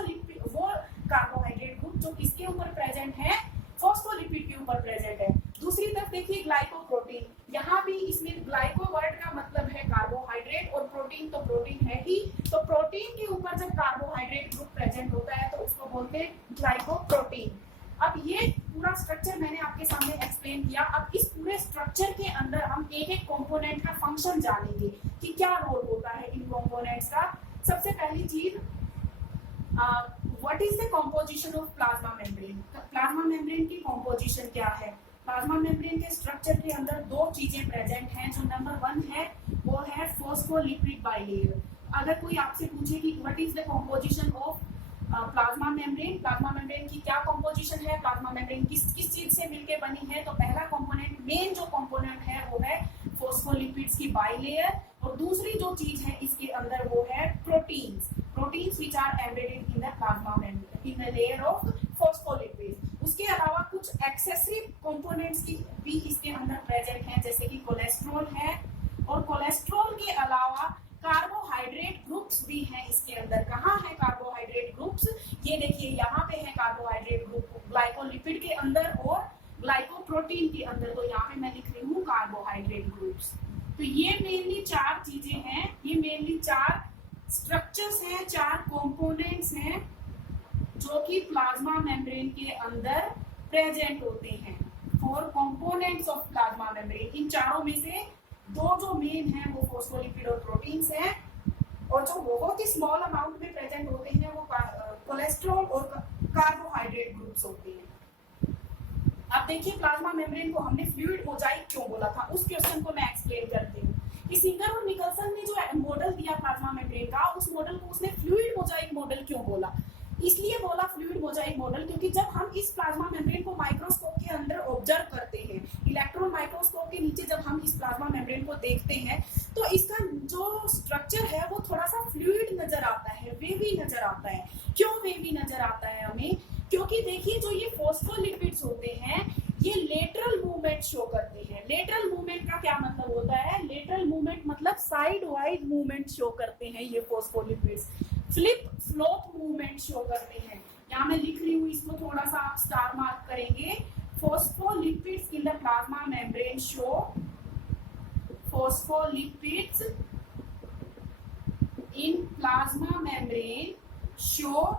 कार्बोहाइड्रेट ग्रुप जो किसके ऊपर प्रेजेंट है, फोस्फोलिपिड के ऊपर प्रेजेंट है। दूसरी तरफ देखिए ग्लाइकोप्रोटीन, यहाँ भी इसमें ग्लाइको वर्ड का मतलब है कार्बोहाइड्रेट, और प्रोटीन तो प्रोटीन है ही। तो प्रोटीन के ऊपर जब कार्बोहाइड्रेट ग्रुप प्रेजेंट होता है तो उसको बोलते हैं ग्लाइकोप्रोटीन। अब ये पूरा स्ट्रक्चर मैंने आपके सामने एक्सप्लेन किया। अब इस पूरे स्ट्रक्चर के अंदर हम एक एक कंपोनेंट का फंक्शन जानेंगे कि क्या रोल होता है इन कंपोनेंट्स का। सबसे पहली चीज, what is the composition of plasma membrane. Plasma membrane की कंपोजिशन क्या है। प्लाज्मा मेम्ब्रेन के स्ट्रक्चर के अंदर दो चीजें प्रेजेंट हैं। जो नंबर 1 है वो है फोस्फोलिपिड बाइलेयर। अगर कोई आपसे पूछे कि what is the composition of plasma membrane, plasma membrane की क्या कंपोजिशन है, प्लाज्मा मेम्ब्रेन किस चीज से मिलकर बनी है, तो पहला कंपोनेंट, मेन जो कंपोनेंट है वो है फोस्फोलिपिड्स की बाइलेयर। और दूसरी जो चीज है इसके अंदर वो है proteins, proteins which are embedded in the plasma membrane in the layer of phospholipids. उसके अलावा कुछ एक्सेसरी कंपोनेंट्स की भी इसके अंदर प्रेजेंट हैं, जैसे कि कोलेस्ट्रॉल है। और कोलेस्ट्रॉल के अलावा कार्बोहाइड्रेट ग्रुप्स भी हैं इसके अंदर। कहाँ है कार्बोहाइड्रेट ग्रुप्स, ये देखिए यहाँ पे है कार्बोहाइड्रेट ग्रुप ग्लाइकोलिपिड के अंदर और ग्लाइकोप्रोटीन के अंदर। तो यहाँ पे मैं लिख रही हूँ कार्बोहाइड्रेट ग्रुप्स। तो ये मेनली 4 चीजें हैं, ये मेनली 4 स्ट्रक्चर्स हैं, 4 कंपोनेंट्स हैं जो कि प्लाज्मा मेम्ब्रेन के अंदर प्रेजेंट होते हैं। 4 कंपोनेंट्स ऑफ प्लाज्मा मेम्ब्रेन। इन चारों में से 2 जो मेन हैं वो फोस्फोलिपिड और प्रोटीन्स हैं, और जो बहुत ही स्मॉल अमाउंट में प्रेजेंट होते हैं वो कोलेस्ट्रॉल और कार्बोहाइड्रेट ग्रुप्स होते हैं। अब देखिए प्लाज्मा मेम्ब्रेन को हमने फ्लूइड मोजाइक क्यों बोला था, उस क्वेश्चन को मैं एक्सप्लेन करती हूँ कि सिंगर और निकलसन ने जो मॉडल दिया प्लाज्मा मेम्ब्रेन का, उस मॉडल को उसने फ्लूइड मोजाइक मॉडल क्यों बोला? इसलिए बोला फ्लूइड मोजाइक मॉडल क्योंकि जब हम इस प्लाज्मा मेम्ब्रेन को माइक्रोस्कोप के अंदर ऑब्जर्व करते हैं, इलेक्ट्रॉन माइक्रोस्कोप के नीचे जब हम इस प्लाज्मा मेम्ब्रेन को देखते हैं, तो इसका जो स्ट्रक्चर है वो थोड़ा सा फ्लूइड नजर आता है, वेवी नजर आता है। क्यों वेवी नजर आता है हमें? क्योंकि देखिए जो ये फॉस्फोलिपिड्स होते हैं ये लेटरल मूवमेंट शो करते हैं। लेटरल मूवमेंट का क्या मतलब होता है? लेटरल मूवमेंट मतलब साइड वाइज मूवमेंट शो करते हैं ये phospholipids. Flip flop movement show करते हैं। यहाँ मैं लिख रही हूँ, इसको थोड़ा सा आप स्टार मार्क करेंगे। Phospholipids in the plasma membrane show, phospholipids in plasma membrane show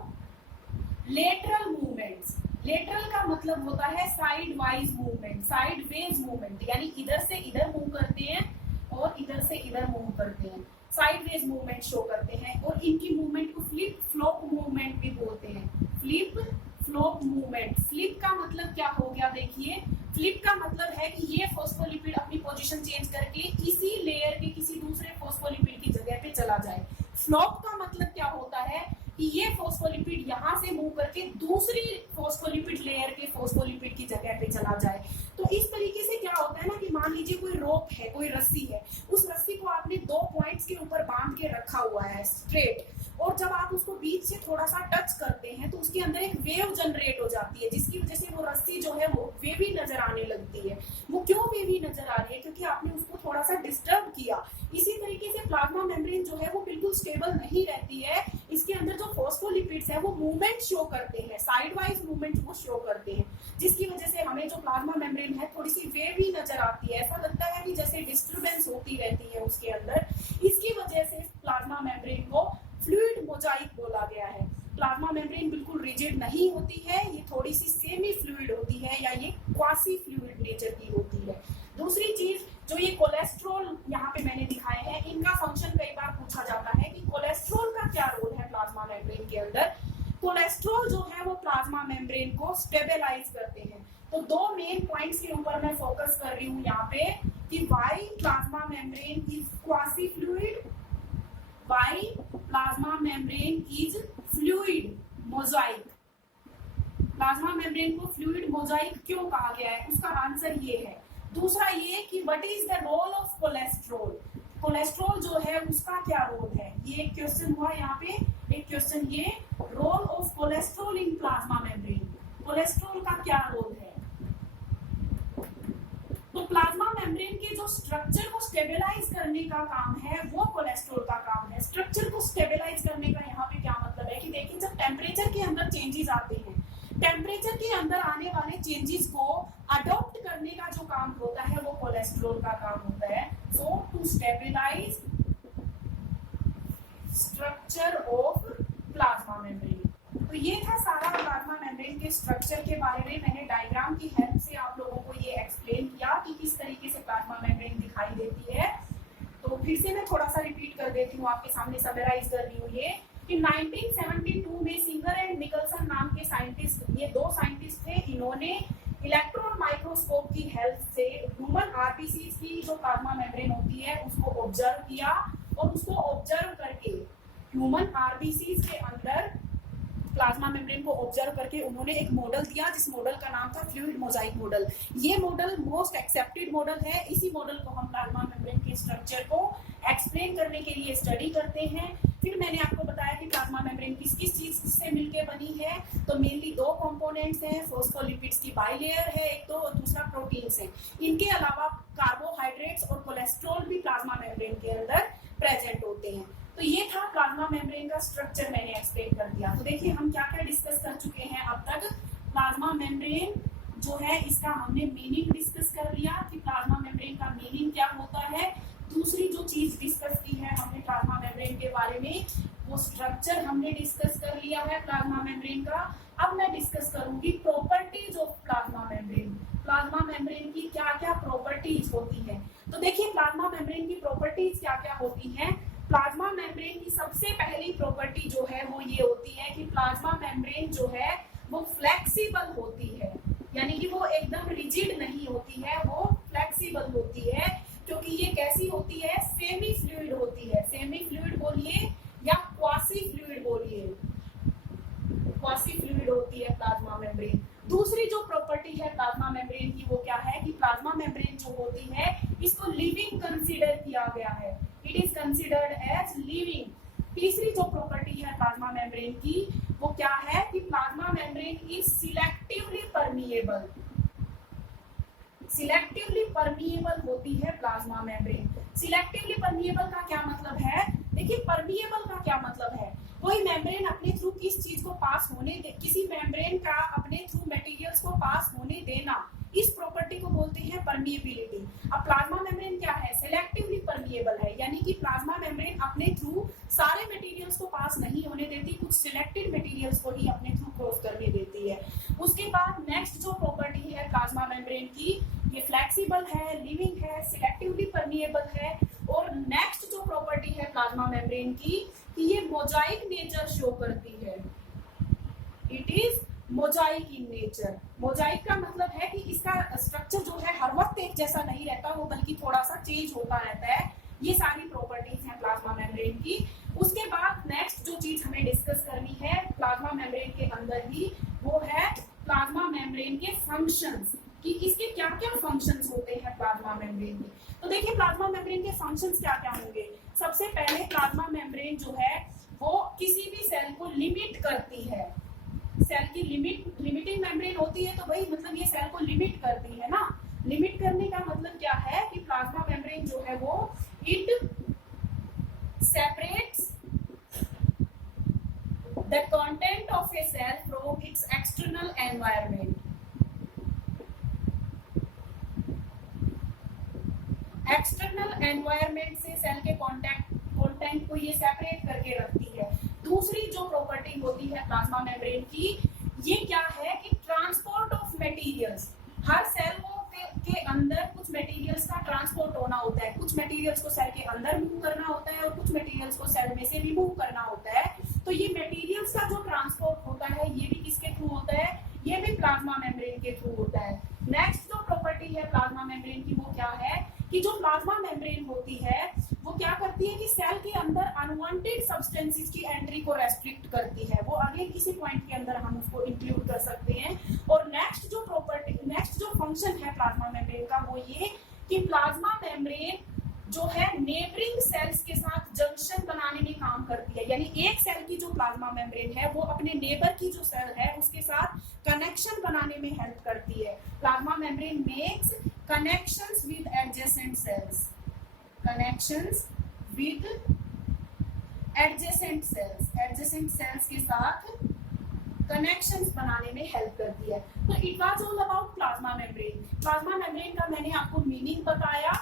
lateral movements. Lateral का मतलब होता है side wise movement, side wise movement, यानी इधर से इधर मूव करते हैं और इधर से इधर मूव करते हैं, साइड वेज मूवमेंट शो करते हैं। और इनकी मूवमेंट को फ्लिप फ्लॉप मूवमेंट भी बोलते हैं। Flip flop movement. फ्लिप का मतलब क्या हो गया? देखिए फ्लिप का मतलब है कि ये फॉस्फोलिपिड अपनी पोजीशन चेंज करके इसी लेयर के किसी दूसरे फॉस्फोलिपिड की जगह पे चला जाए। फ्लॉप का मतलब क्या होता है कि ये फॉस्फोलिपिड यहाँ से मूव करके दूसरी फॉस्फोलिपिड लेयर के फॉस्फोलिपिड की जगह पे चला जाए। तो इस तरीके से क्या होता है ना कि मान लीजिए कोई रोप है, कोई रस्सी है, उस रस्सी को आपने 2 पॉइंट्स के ऊपर बांध के रखा हुआ है स्ट्रेट, और जब आप उसको बीच से थोड़ा सा टच करते हैं तो उसके अंदर एक वेव जनरेट हो जाती है, जिसकी वजह से वो रस्सी जो है वो वेवी नजर आने लगती है। वो क्यों वेवी नजर आ रही है? क्योंकि आपने उसको थोड़ा सा डिस्टर्ब किया। इसी तरीके से प्लाज्मा मेम्ब्रेन जो है वो बिल्कुल स्टेबल नहीं रहती है। इसके अंदर जो फॉस्फोलिपिड्स है वो मूवमेंट शो करते हैं, साइड वाइज मूवमेंट वो शो करते हैं, जिसकी वजह से हमें जो प्लाज्मा मेम्ब्रेन है थोड़ी सी वेवी नजर आती है। ऐसा लगता है कि जैसे डिस्टर्बेंस होती रहती है उसके अंदर। इसकी वजह से प्लाज्मा मेम्ब्रेन को फ्लूइड मोजाइक बोला गया है। प्लाज्मा मेम्ब्रेन बिल्कुल रिजिड नहीं होती है, ये थोड़ी सी सेमी फ्लूइड होती है या ये क्वासी फ्लूइड नेचर की होती है। दूसरी चीज जो ये कोलेस्ट्रॉल यहाँ पे मैंने दिखाए हैं, इनका फंक्शन कई बार पूछा जाता है कि कोलेस्ट्रॉल का क्या रोल है प्लाज्मा मेम्ब्रेन के अंदर। कोलेस्ट्रॉल जो है वो प्लाज्मा मेम्ब्रेन को स्टेबलाइज करते हैं। तो 2 मेन पॉइंट्स के ऊपर मैं फोकस कर रही हूँ यहाँ पे कि why plasma membrane is quasi fluid, why plasma membrane is fluid Mosaic. Plasma membrane को फ्लूइड मोजाइक क्यों कहा गया है, उसका आंसर ये है। दूसरा ये कि what is the role of cholesterol. Cholesterol जो है उसका क्या रोल है, ये एक क्वेश्चन हुआ यहाँ पे। एक क्वेश्चन ये, role of cholesterol in plasma membrane. Cholesterol का क्या रोल है? तो प्लाज्मा मेम्ब्रेन के जो स्ट्रक्चर को स्टेबलाइज करने का काम है वो कोलेस्ट्रॉल का काम है। स्ट्रक्चर को स्टेबलाइज करने का यहाँ पे क्या मतलब है कि देखिए जब टेम्परेचर के अंदर चेंजेस आते हैं, टेम्परेचर के अंदर आने वाले चेंजेस को अडॉप्ट करने का जो काम होता है वो कोलेस्ट्रॉल का काम होता है। So to stabilize structure of plasma membrane. तो ये था सारा प्लाज्मा मेम्ब्रेन के स्ट्रक्चर के बारे में। मैंने डायग्राम की हेल्प से आप लोगों को ये एक्सप्लेन किया कि किस तरीके से प्लाज्मा मेम्ब्रेन दिखाई देती है। तो फिर से मैं थोड़ा सा रिपीट कर देती हूँ, आपके सामने समराइज कर रही हूँ ये कि 1972 में सिंगर एंड निकलसन नाम के साइंटिस्ट, ये 2 साइंटिस्ट थे, इन्होंने इलेक्ट्रॉन माइक्रोस्कोप की हेल्प से ह्यूमन आरबीसीज की जो प्लाज्मा मेम्ब्रेन होती है उसको ऑब्जर्व किया, और उसको ऑब्जर्व करके ह्यूमन आरबीसीज के अंदर प्लाज्मा मेम्ब्रेन को ऑब्जर्व करके उन्होंने एक मॉडल दिया, जिस मॉडल का नाम था फ्लूइड मोजाइक मॉडल। ये मॉडल मोस्ट एक्सेप्टेड मॉडल है। इसी मॉडल को हम प्लाज्मा मेम्ब्रेन के स्ट्रक्चर को एक्सप्लेन करने के लिए स्टडी करते हैं। फिर मैंने आपको बताया कि प्लाज्मा मेम्ब्रेन किस किस चीज से मिलकर बनी है। तो मेनली 2 कंपोनेंट्स हैं, फॉस्फोलिपिड्स की बाइलेयर है एक तो, और दूसरा प्रोटीन्स है। इनके अलावा कार्बोहाइड्रेट्स और कोलेस्ट्रॉल भी प्लाज्मा मेम्ब्रेन के अंदर प्रेजेंट होते हैं। तो ये था प्लाज्मा मेम्ब्रेन का स्ट्रक्चर, मैंने एक्सप्लेन कर दिया। तो देखिए हम क्या क्या डिस्कस कर चुके हैं अब तक। प्लाज्मा मेम्ब्रेन जो है इसका हमने मीनिंग डिस्कस कर लिया कि प्लाज्मा मेम्ब्रेन का मीनिंग क्या होता है। दूसरी जो चीज डिस्कस की है हमने प्लाज्मा मेम्ब्रेन के बारे में, वो स्ट्रक्चर हमने डिस्कस कर लिया है प्लाज्मा मेम्ब्रेन का। अब मैं डिस्कस करूंगी properties of plasma membrane. Plasma membrane की क्या क्या प्रॉपर्टीज होती है। तो देखिए प्लाज्मा मेम्ब्रेन की प्रॉपर्टीज क्या क्या होती है। प्लाज्मा मेम्ब्रेन की सबसे पहली प्रॉपर्टी जो है वो ये होती है कि प्लाज्मा मेम्ब्रेन जो है वो फ्लेक्सिबल होती है, यानी कि वो एकदम रिजिड नहीं होती है, वो फ्लेक्सिबल होती है। क्योंकि ये कैसी होती है, सेमी फ्लूइड होती है। सेमी फ्लूइड बोलिए या क्वासी फ्लूइड बोलिए, क्वासी फ्लूइड होती है प्लाज्मा मेम्ब्रेन। दूसरी जो प्रॉपर्टी है प्लाज्मा मेम्ब्रेन की वो क्या है कि प्लाज्मा मेम्ब्रेन जो होती है इसको लिविंग कंसीडर किया गया है, it is considered as living. तीसरी जो प्रॉपर्टी है प्लाज्मा मेम्ब्रेन की वो क्या है कि plasma membrane is selectively permeable. Selectively permeable होती है प्लाज्मा मेम्ब्रेन। सिलेक्टिवली परमिएबल का क्या मतलब है, देखिए परमिएबल का क्या मतलब है, कोई मेम्ब्रेन अपने थ्रू किस चीज को पास होने दे, किसी मेम्ब्रेन का अपने थ्रू मटेरियल्स को पास होने देना, इस प्रॉपर्टी को बोलते हैं परमिएबिलिटी। अब प्लाज्मा मेम्ब्रेन क्या है, सिलेक्टिवली परमिएबल है, यानी कि प्लाज्मा मेम्ब्रेन अपने थ्रू सारे मटेरियल्स को पास नहीं होने देती, कुछ सिलेक्टेड मटेरियल्स को ही अपने थ्रू क्रॉस करने देती है। उसके बाद नेक्स्ट जो प्रॉपर्टी है प्लाज्मा मेम्ब्रेन की, ये फ्लेक्सिबल है, लिविंग है, सिलेक्टिवली परमिएबल है। और नेक्स्ट जो प्रॉपर्टी है प्लाज्मा मेम्ब्रेन की कि ये मोजाइक नेचर शो करती है, it is Mosaic in nature. Mosaic का मतलब है कि इसका स्ट्रक्चर जो है हर वक्त एक जैसा नहीं रहता, वो बल्कि थोड़ा सा चेंज होता रहता है। ये सारी प्रॉपर्टीज हैं प्लाज्मा मेम्ब्रेन की। उसके बाद नेक्स्ट जो चीज हमें डिस्कस करनी है प्लाज्मा मेम्ब्रेन के अंदर ही, वो है प्लाज्मा मेम्ब्रेन के फंक्शंस, कि इसके क्या क्या फंक्शंस होते हैं प्लाज्मा मेम्ब्रेन के। तो देखिए प्लाज्मा मेम्ब्रेन के फंक्शंस क्या क्या होंगे। सबसे पहले प्लाज्मा मेम्ब्रेन जो है वो किसी भी सेल को लिमिट करती है। सेल की लिमिटिंग मेम्ब्रेन होती है, तो भाई मतलब ये सेल को लिमिट करती है ना। लिमिट करने का मतलब क्या है कि प्लाज्मा मेम्ब्रेन जो है वो it separates the content of a cell from its external environment. External environment से सेल के कंटेंट को ये सेपरेट करके रखती है। दूसरी जो प्रॉपर्टी होती है प्लाज्मा मेम्ब्रेन की, ये क्या है कि ट्रांसपोर्ट ऑफ मटेरियल्स। हर सेल के अंदर कुछ मटेरियल्स का ट्रांसपोर्ट होना होता है, कुछ मटेरियल्स को सेल के अंदर मूव करना होता है और कुछ मटेरियल्स को सेल में से रिमूव करना होता है। तो ये मटेरियल्स का जो ट्रांसपोर्ट होता है ये भी किसके थ्रू होता है, ये भी प्लाज्मा मेम्ब्रेन के थ्रू होता है। नेक्स्ट जो प्रॉपर्टी है प्लाज्मा मेम्ब्रेन की वो क्या है कि जो प्लाज्मा मेम्ब्रेन होती है वो क्या करती है कि सेल के अंदर अनवांटेड सब्सटेंसेस की एंट्री को रेस्ट्रिक्ट करती है। वो आगे किसी पॉइंट के अंदर हम उसको इंक्लूड कर सकते हैं। और नेक्स्ट जो फंक्शन है प्लाज्मा मेम्ब्रेन का वो ये कि प्लाज्मा मेम्ब्रेन जो है नेबरिंग सेल्स के साथ जंक्शन बनाने में काम करती है। यानी एक सेल की जो प्लाज्मा मेम्ब्रेन है वो अपने नेबर की जो सेल है उसके साथ कनेक्शन बनाने में हेल्प करती है। Plasma membrane makes connections with adjacent sales, connections with adjacent sales के साथ कनेक्शंस बनाने में हेल्प करती है। तो it was all about plasma membrane. Plasma membrane का मैंने आपको मीनिंग बताया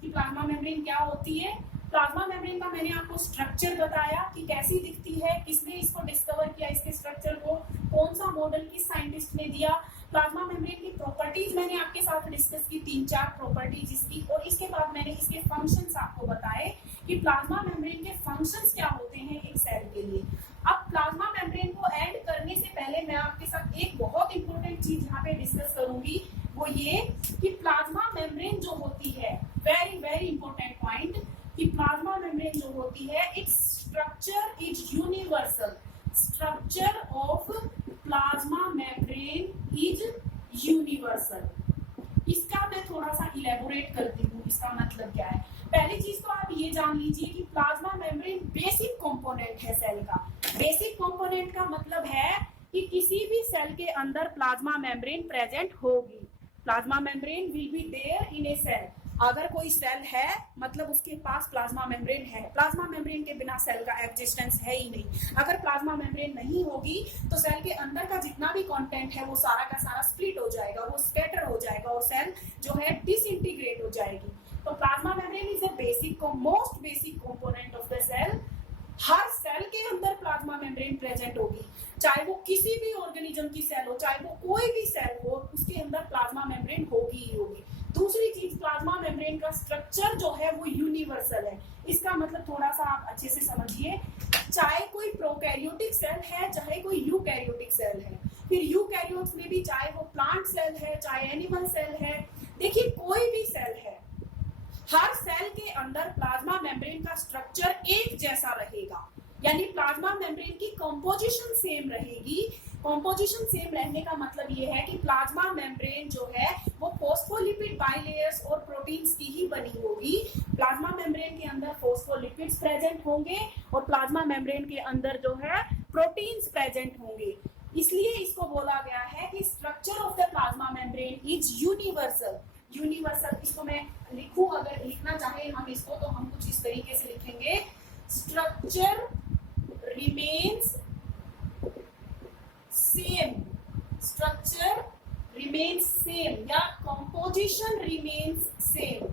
कि प्लाज्मा मेम्ब्रेन क्या होती है। प्लाज्मा मेम्ब्रेन का मैंने आपको स्ट्रक्चर बताया कि कैसी दिखती है, किसने इसको डिस्कवर किया, इसके स्ट्रक्चर को कौन सा मॉडल किस साइंटिस्ट ने दिया। प्लाज्मा मेम्ब्रेन की प्रॉपर्टीज मैंने आपके साथ डिस्कस की, 3-4 प्रॉपर्टीज इसकी, और इसके बाद मैंने इसके फंक्शंस आपको बताए कि प्लाज्मा मेम्ब्रेन के फंक्शंस क्या होते हैं एक सेल के लिए। अब प्लाज्मा मेम्ब्रेन को एंड करने से पहले मैं आपके साथ एक बहुत इंपॉर्टेंट चीज यहाँ पे डिस्कस करूंगी, वो ये कि प्लाज्मा मेम्ब्रेन जो होती है, वेरी वेरी इंपॉर्टेंट पॉइंट, कि प्लाज्मा मेम्ब्रेन जो होती है its structure is universal. Structure of plasma membrane is universal. इसका मैं थोड़ा सा इलेबोरेट करती हूँ, इसका मतलब क्या है। पहली चीज तो आप ये जान लीजिए कि प्लाज्मा मेम्ब्रेन बेसिक कंपोनेंट है सेल का। बेसिक कंपोनेंट का मतलब है कि किसी भी सेल के अंदर प्लाज्मा मेम्ब्रेन प्रेजेंट होगी। Plasma membrane will be there in a cell. अगर कोई सेल है मतलब उसके पास प्लाज्मा मेम्ब्रेन है। प्लाज्मा मेम्ब्रेन के बिना सेल का एग्जिस्टेंस है ही नहीं। अगर प्लाज्मा मेम्ब्रेन नहीं होगी तो सेल के अंदर का जितना भी कंटेंट है वो सारा का सारा स्प्लिट हो जाएगा, वो स्कैटर हो जाएगा और सेल जो है डिसइंटीग्रेट हो जाएगी। तो plasma membrane is a most basic component of the cell. हर सेल के अंदर प्लाज्मा मेम्ब्रेन प्रेजेंट होगी, चाहे वो किसी भी ऑर्गेनिज्म की सेल हो, चाहे वो कोई भी सेल हो, उसके अंदर प्लाज्मा मेम्ब्रेन होगी ही होगी। दूसरी चीज, प्लाज्मा मेम्ब्रेन का स्ट्रक्चर जो है वो यूनिवर्सल है। इसका मतलब थोड़ा सा आप अच्छे से समझिए, चाहे कोई प्रोकैरियोटिक सेल है चाहे कोई यूकैरियोटिक सेल है, फिर यूकैरियोट्स में भी चाहे वो प्लांट सेल है चाहे एनिमल सेल है, देखिए कोई भी सेल है, हर सेल के अंदर प्लाज्मा मेम्ब्रेन का स्ट्रक्चर एक जैसा रहेगा, यानी प्लाज्मा मेम्ब्रेन की कंपोजिशन सेम रहेगी। कंपोजिशन सेम रहने का मतलब ये है कि प्लाज्मा मेम्ब्रेन जो है वो फॉस्फोलिपिड बाइलेयर्स और प्रोटीन्स की ही बनी होगी। प्लाज्मा मेम्ब्रेन के अंदर फॉस्फोलिपिड्स प्रेजेंट होंगे और प्लाज्मा मेम्ब्रेन के अंदर जो है प्रोटीन्स प्रेजेंट होंगे। इसलिए इसको बोला गया है कि structure of the plasma membrane is universal. Universal इसको मैं लिखूं, अगर लिखना चाहे हम इसको तो हम कुछ इस तरीके से लिखेंगे, structure remains same, structure remains same या composition remains same,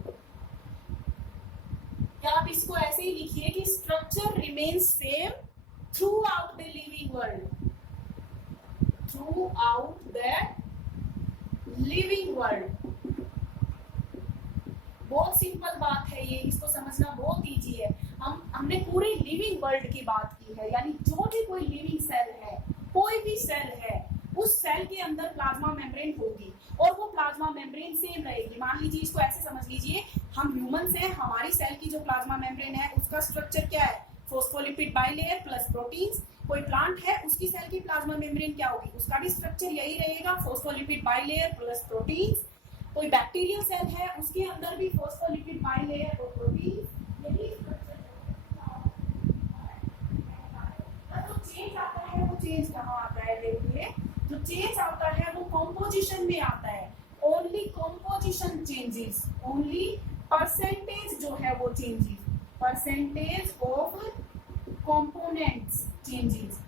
या आप इसको ऐसे ही लिखिए कि structure remains same throughout the living world, throughout the living world। बहुत सिंपल बात है ये, इसको समझना बहुत इजी है। हमने पूरी लिविंग वर्ल्ड की बात की है, यानी जो भी कोई लिविंग सेल है, कोई भी सेल है, उस सेल के अंदर प्लाज्मा मेम्ब्रेन होगी और वो प्लाज्मा मेम्ब्रेन सेम रहेगी। मान लीजिए, इसको ऐसे समझ लीजिए, हम ह्यूमंस हैं, हमारी सेल की जो प्लाज्मा मेम्ब्रेन है उसका स्ट्रक्चर क्या है, फॉस्फोलिपिड बाइलेयर प्लस प्रोटीन्स। कोई प्लांट है, उसकी सेल की प्लाज्मा मेम्ब्रेन क्या होगी, उसका भी स्ट्रक्चर यही रहेगा, फॉस्फोलिपिड बाइलेयर प्लस प्रोटीन्स। कोई बैक्टीरियल सेल है, उसके अंदर भी फॉस्फोलिपिड बाइलेयर और प्रोटीन, यही स्ट्रक्चर। जो चेंज आता है वो चेंज कहाँ आता है, देखिए जो चेंज आता है वो कंपोजिशन में आता है। Only composition changes, only percentage जो है वो changes, percentage of components changes,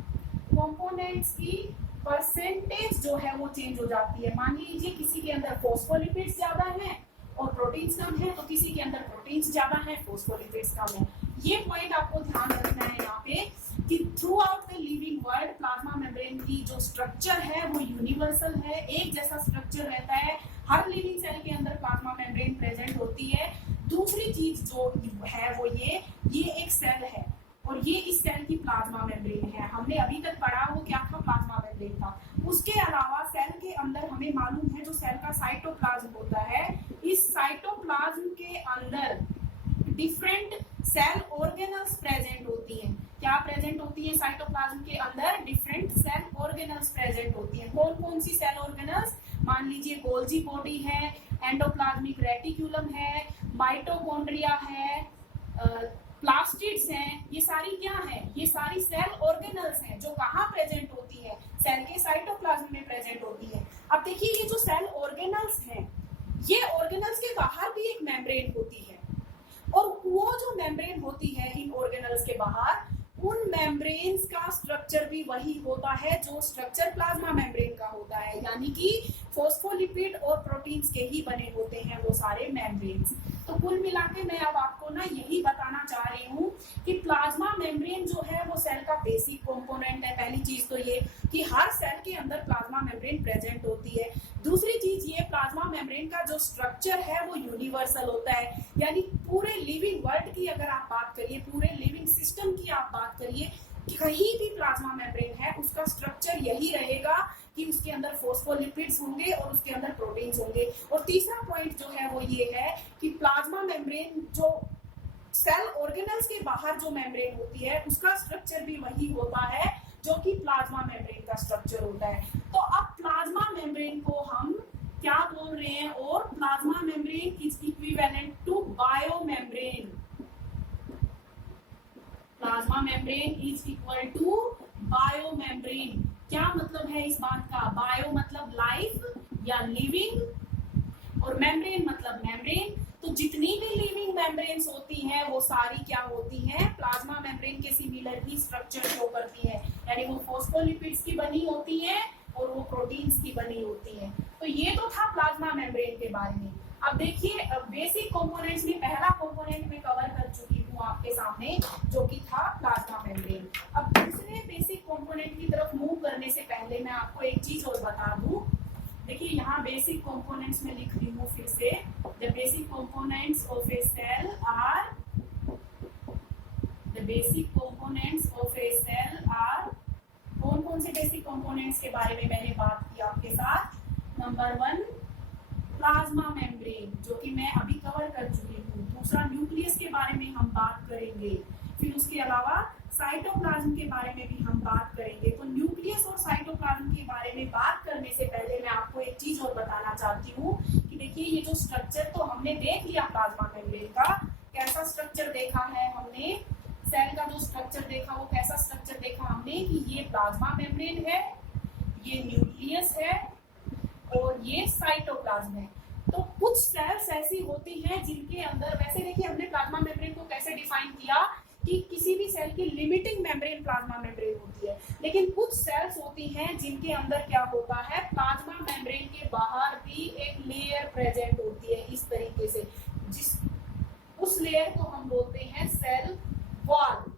components की परसेंटेज जो है वो चेंज हो जाती है। मान लीजिए किसी के अंदर फॉस्फोलिपिड्स ज्यादा हैं और प्रोटीन्स कम है, तो किसी के अंदर प्रोटीन्स ज्यादा हैं, फॉस्फोलिपिड्स कम है। ये पॉइंट आपको ध्यान रखना है यहाँ पे कि through out the living world plasma membrane की जो स्ट्रक्चर है वो यूनिवर्सल है, एक जैसा स्ट्रक्चर रहता है। हर लिविंग सेल के अंदर प्लाज्मा मेम्ब्रेन प्रेजेंट होती है। दूसरी चीज जो है वो ये एक सेल है और ये इस सेल की प्लाज्मा मेम्ब्रेन है। हमने अभी तक पढ़ा वो क्या था, प्लाज्मा मेम्ब्रेन था। उसके अलावा सेल के अंदर हमें मालूम है जो सेल का साइटोप्लाज्म होता है, इस साइटोप्लाज्म के अंदर डिफरेंट सेल ऑर्गेनल्स प्रेजेंट होती हैं। क्या प्रेजेंट होती है साइटोप्लाज्म के अंदर, डिफरेंट सेल ऑर्गेनल्स प्रेजेंट होती हैं। कौन कौन सी सेल ऑर्गेनल्स, मान लीजिए गोल्जी बॉडी है, एंडोप्लाज्मिक रेटिक्यूलम है, माइटोकॉन्ड्रिया है, प्लास्टिड्स हैं, ये सारी क्या है, ये सारी सेल ऑर्गेनल्स हैं जो कहाँ प्रेजेंट होती है, सेल के साइटोप्लाज्म में प्रेजेंट होती है। अब देखिए ये जो सेल ऑर्गेनल्स हैं, ये ऑर्गेनल्स के बाहर भी एक मेम्ब्रेन होती है और वो जो मेम्ब्रेन होती है इन ऑर्गेनल्स के बाहर, उन मेम्ब्रेन्स का स्ट्रक्चर भी वही होता है जो स्ट्रक्चर प्लाज्मा मेम्ब्रेन का होता है, यानी कि फॉस्फोलिपिड और प्रोटीन्स के ही बने होते हैं वो सारे मेम्ब्रेन्स। तो कुल मिला के मैं अब आपको ना यही बताना चाह रही हूँ कि प्लाज्मा मेम्ब्रेन जो है वो सेल का बेसिक कंपोनेंट है। पहली चीज तो ये कि हर सेल के अंदर प्लाज्मा मेम्ब्रेन प्रेजेंट होती है। दूसरी चीज ये, प्लाज्मा मेम्ब्रेन का जो स्ट्रक्चर है वो यूनिवर्सल होता है, यानी पूरे लिविंग वर्ल्ड की अगर आप बात करिए, पूरे लिविंग सिस्टम की आप बात करिए, कहीं भी प्लाज्मा मेम्ब्रेन है उसका स्ट्रक्चर यही रहेगा कि उसके अंदर फॉस्फोलिपिड्स होंगे और उसके अंदर प्रोटीन्स होंगे। और तीसरा पॉइंट जो है वो ये है कि प्लाज्मा मेम्ब्रेन जो सेल ऑर्गेनल्स के बाहर जो मेम्ब्रेन होती है उसका स्ट्रक्चर भी वही होता है जो कि प्लाज्मा मेम्ब्रेन का स्ट्रक्चर होता है। तो अब प्लाज्मा मेम्ब्रेन को हम क्या बोल रहे हैं, और plasma membrane is equivalent to bio membrane. Plasma membrane is equal to bio membrane. क्या मतलब है इस बात का, बायो मतलब लाइफ या लिविंग और मेम्ब्रेन मतलब मेम्ब्रेन। तो जितनी भी लिविंग मेम्ब्रेन्स होती हैं वो सारी क्या होती हैं, प्लाज्मा मेम्ब्रेन के सिमिलर ही स्ट्रक्चर शो करती है, यानी वो फॉस्फोलिपिड्स की बनी होती है और वो प्रोटीन्स की बनी होती है। तो ये तो था प्लाज्मा मेम्ब्रेन के बारे में। अब देखिए बेसिक कंपोनेंट्स में पहला कंपोनेंट में कवर कर चुकी हूँ आपके सामने जो कि था प्लाज्मा मेम्ब्रेन। अब दूसरे बेसिक कंपोनेंट की तरफ मूव करने से पहले मैं आपको एक चीज और बता दूं। देखिए यहाँ बेसिक कंपोनेंट्स में लिख रही हूँ फिर से, the basic components of a cell are, the basic components of a cell are, कौन कौन से बेसिक कंपोनेंट्स के बारे में मैंने बात की आपके साथ। नंबर 1 प्लाज्मा मेम्ब्रेन जो कि मैं अभी कवर कर चुकी हूँ। दूसरा न्यूक्लियस के बारे में हम बात करेंगे, फिर उसके अलावा साइटोप्लाज्म के बारे में भी हम बात करेंगे। तो न्यूक्लियस और साइटोप्लाज्म के बारे में बात करने से पहले मैं आपको एक चीज और बताना चाहती हूँ कि देखिए ये जो स्ट्रक्चर तो हमने देख लिया प्लाज्मा मेम्ब्रेन का, कैसा स्ट्रक्चर देखा है हमने, सेल का जो स्ट्रक्चर देखा वो कैसा स्ट्रक्चर देखा हमने कि ये प्लाज्मा मेम्ब्रेन है, ये न्यूक्लियस है और ये साइटोप्लाज्म है। तो कुछ सेल्स ऐसी होती हैं जिनके अंदर, वैसे देखिए हमने प्लाज्मा मेम्ब्रेन को कैसे डिफाइन किया कि किसी भी सेल की लिमिटिंग मेम्ब्रेन प्लाज्मा मेम्ब्रेन होती है, लेकिन कुछ सेल्स होती हैं जिनके अंदर क्या होता है, प्लाज्मा मेम्ब्रेन के बाहर भी एक लेयर प्रेजेंट होती है इस तरीके से, जिस उस लेयर को हम बोलते हैं सेल वॉल।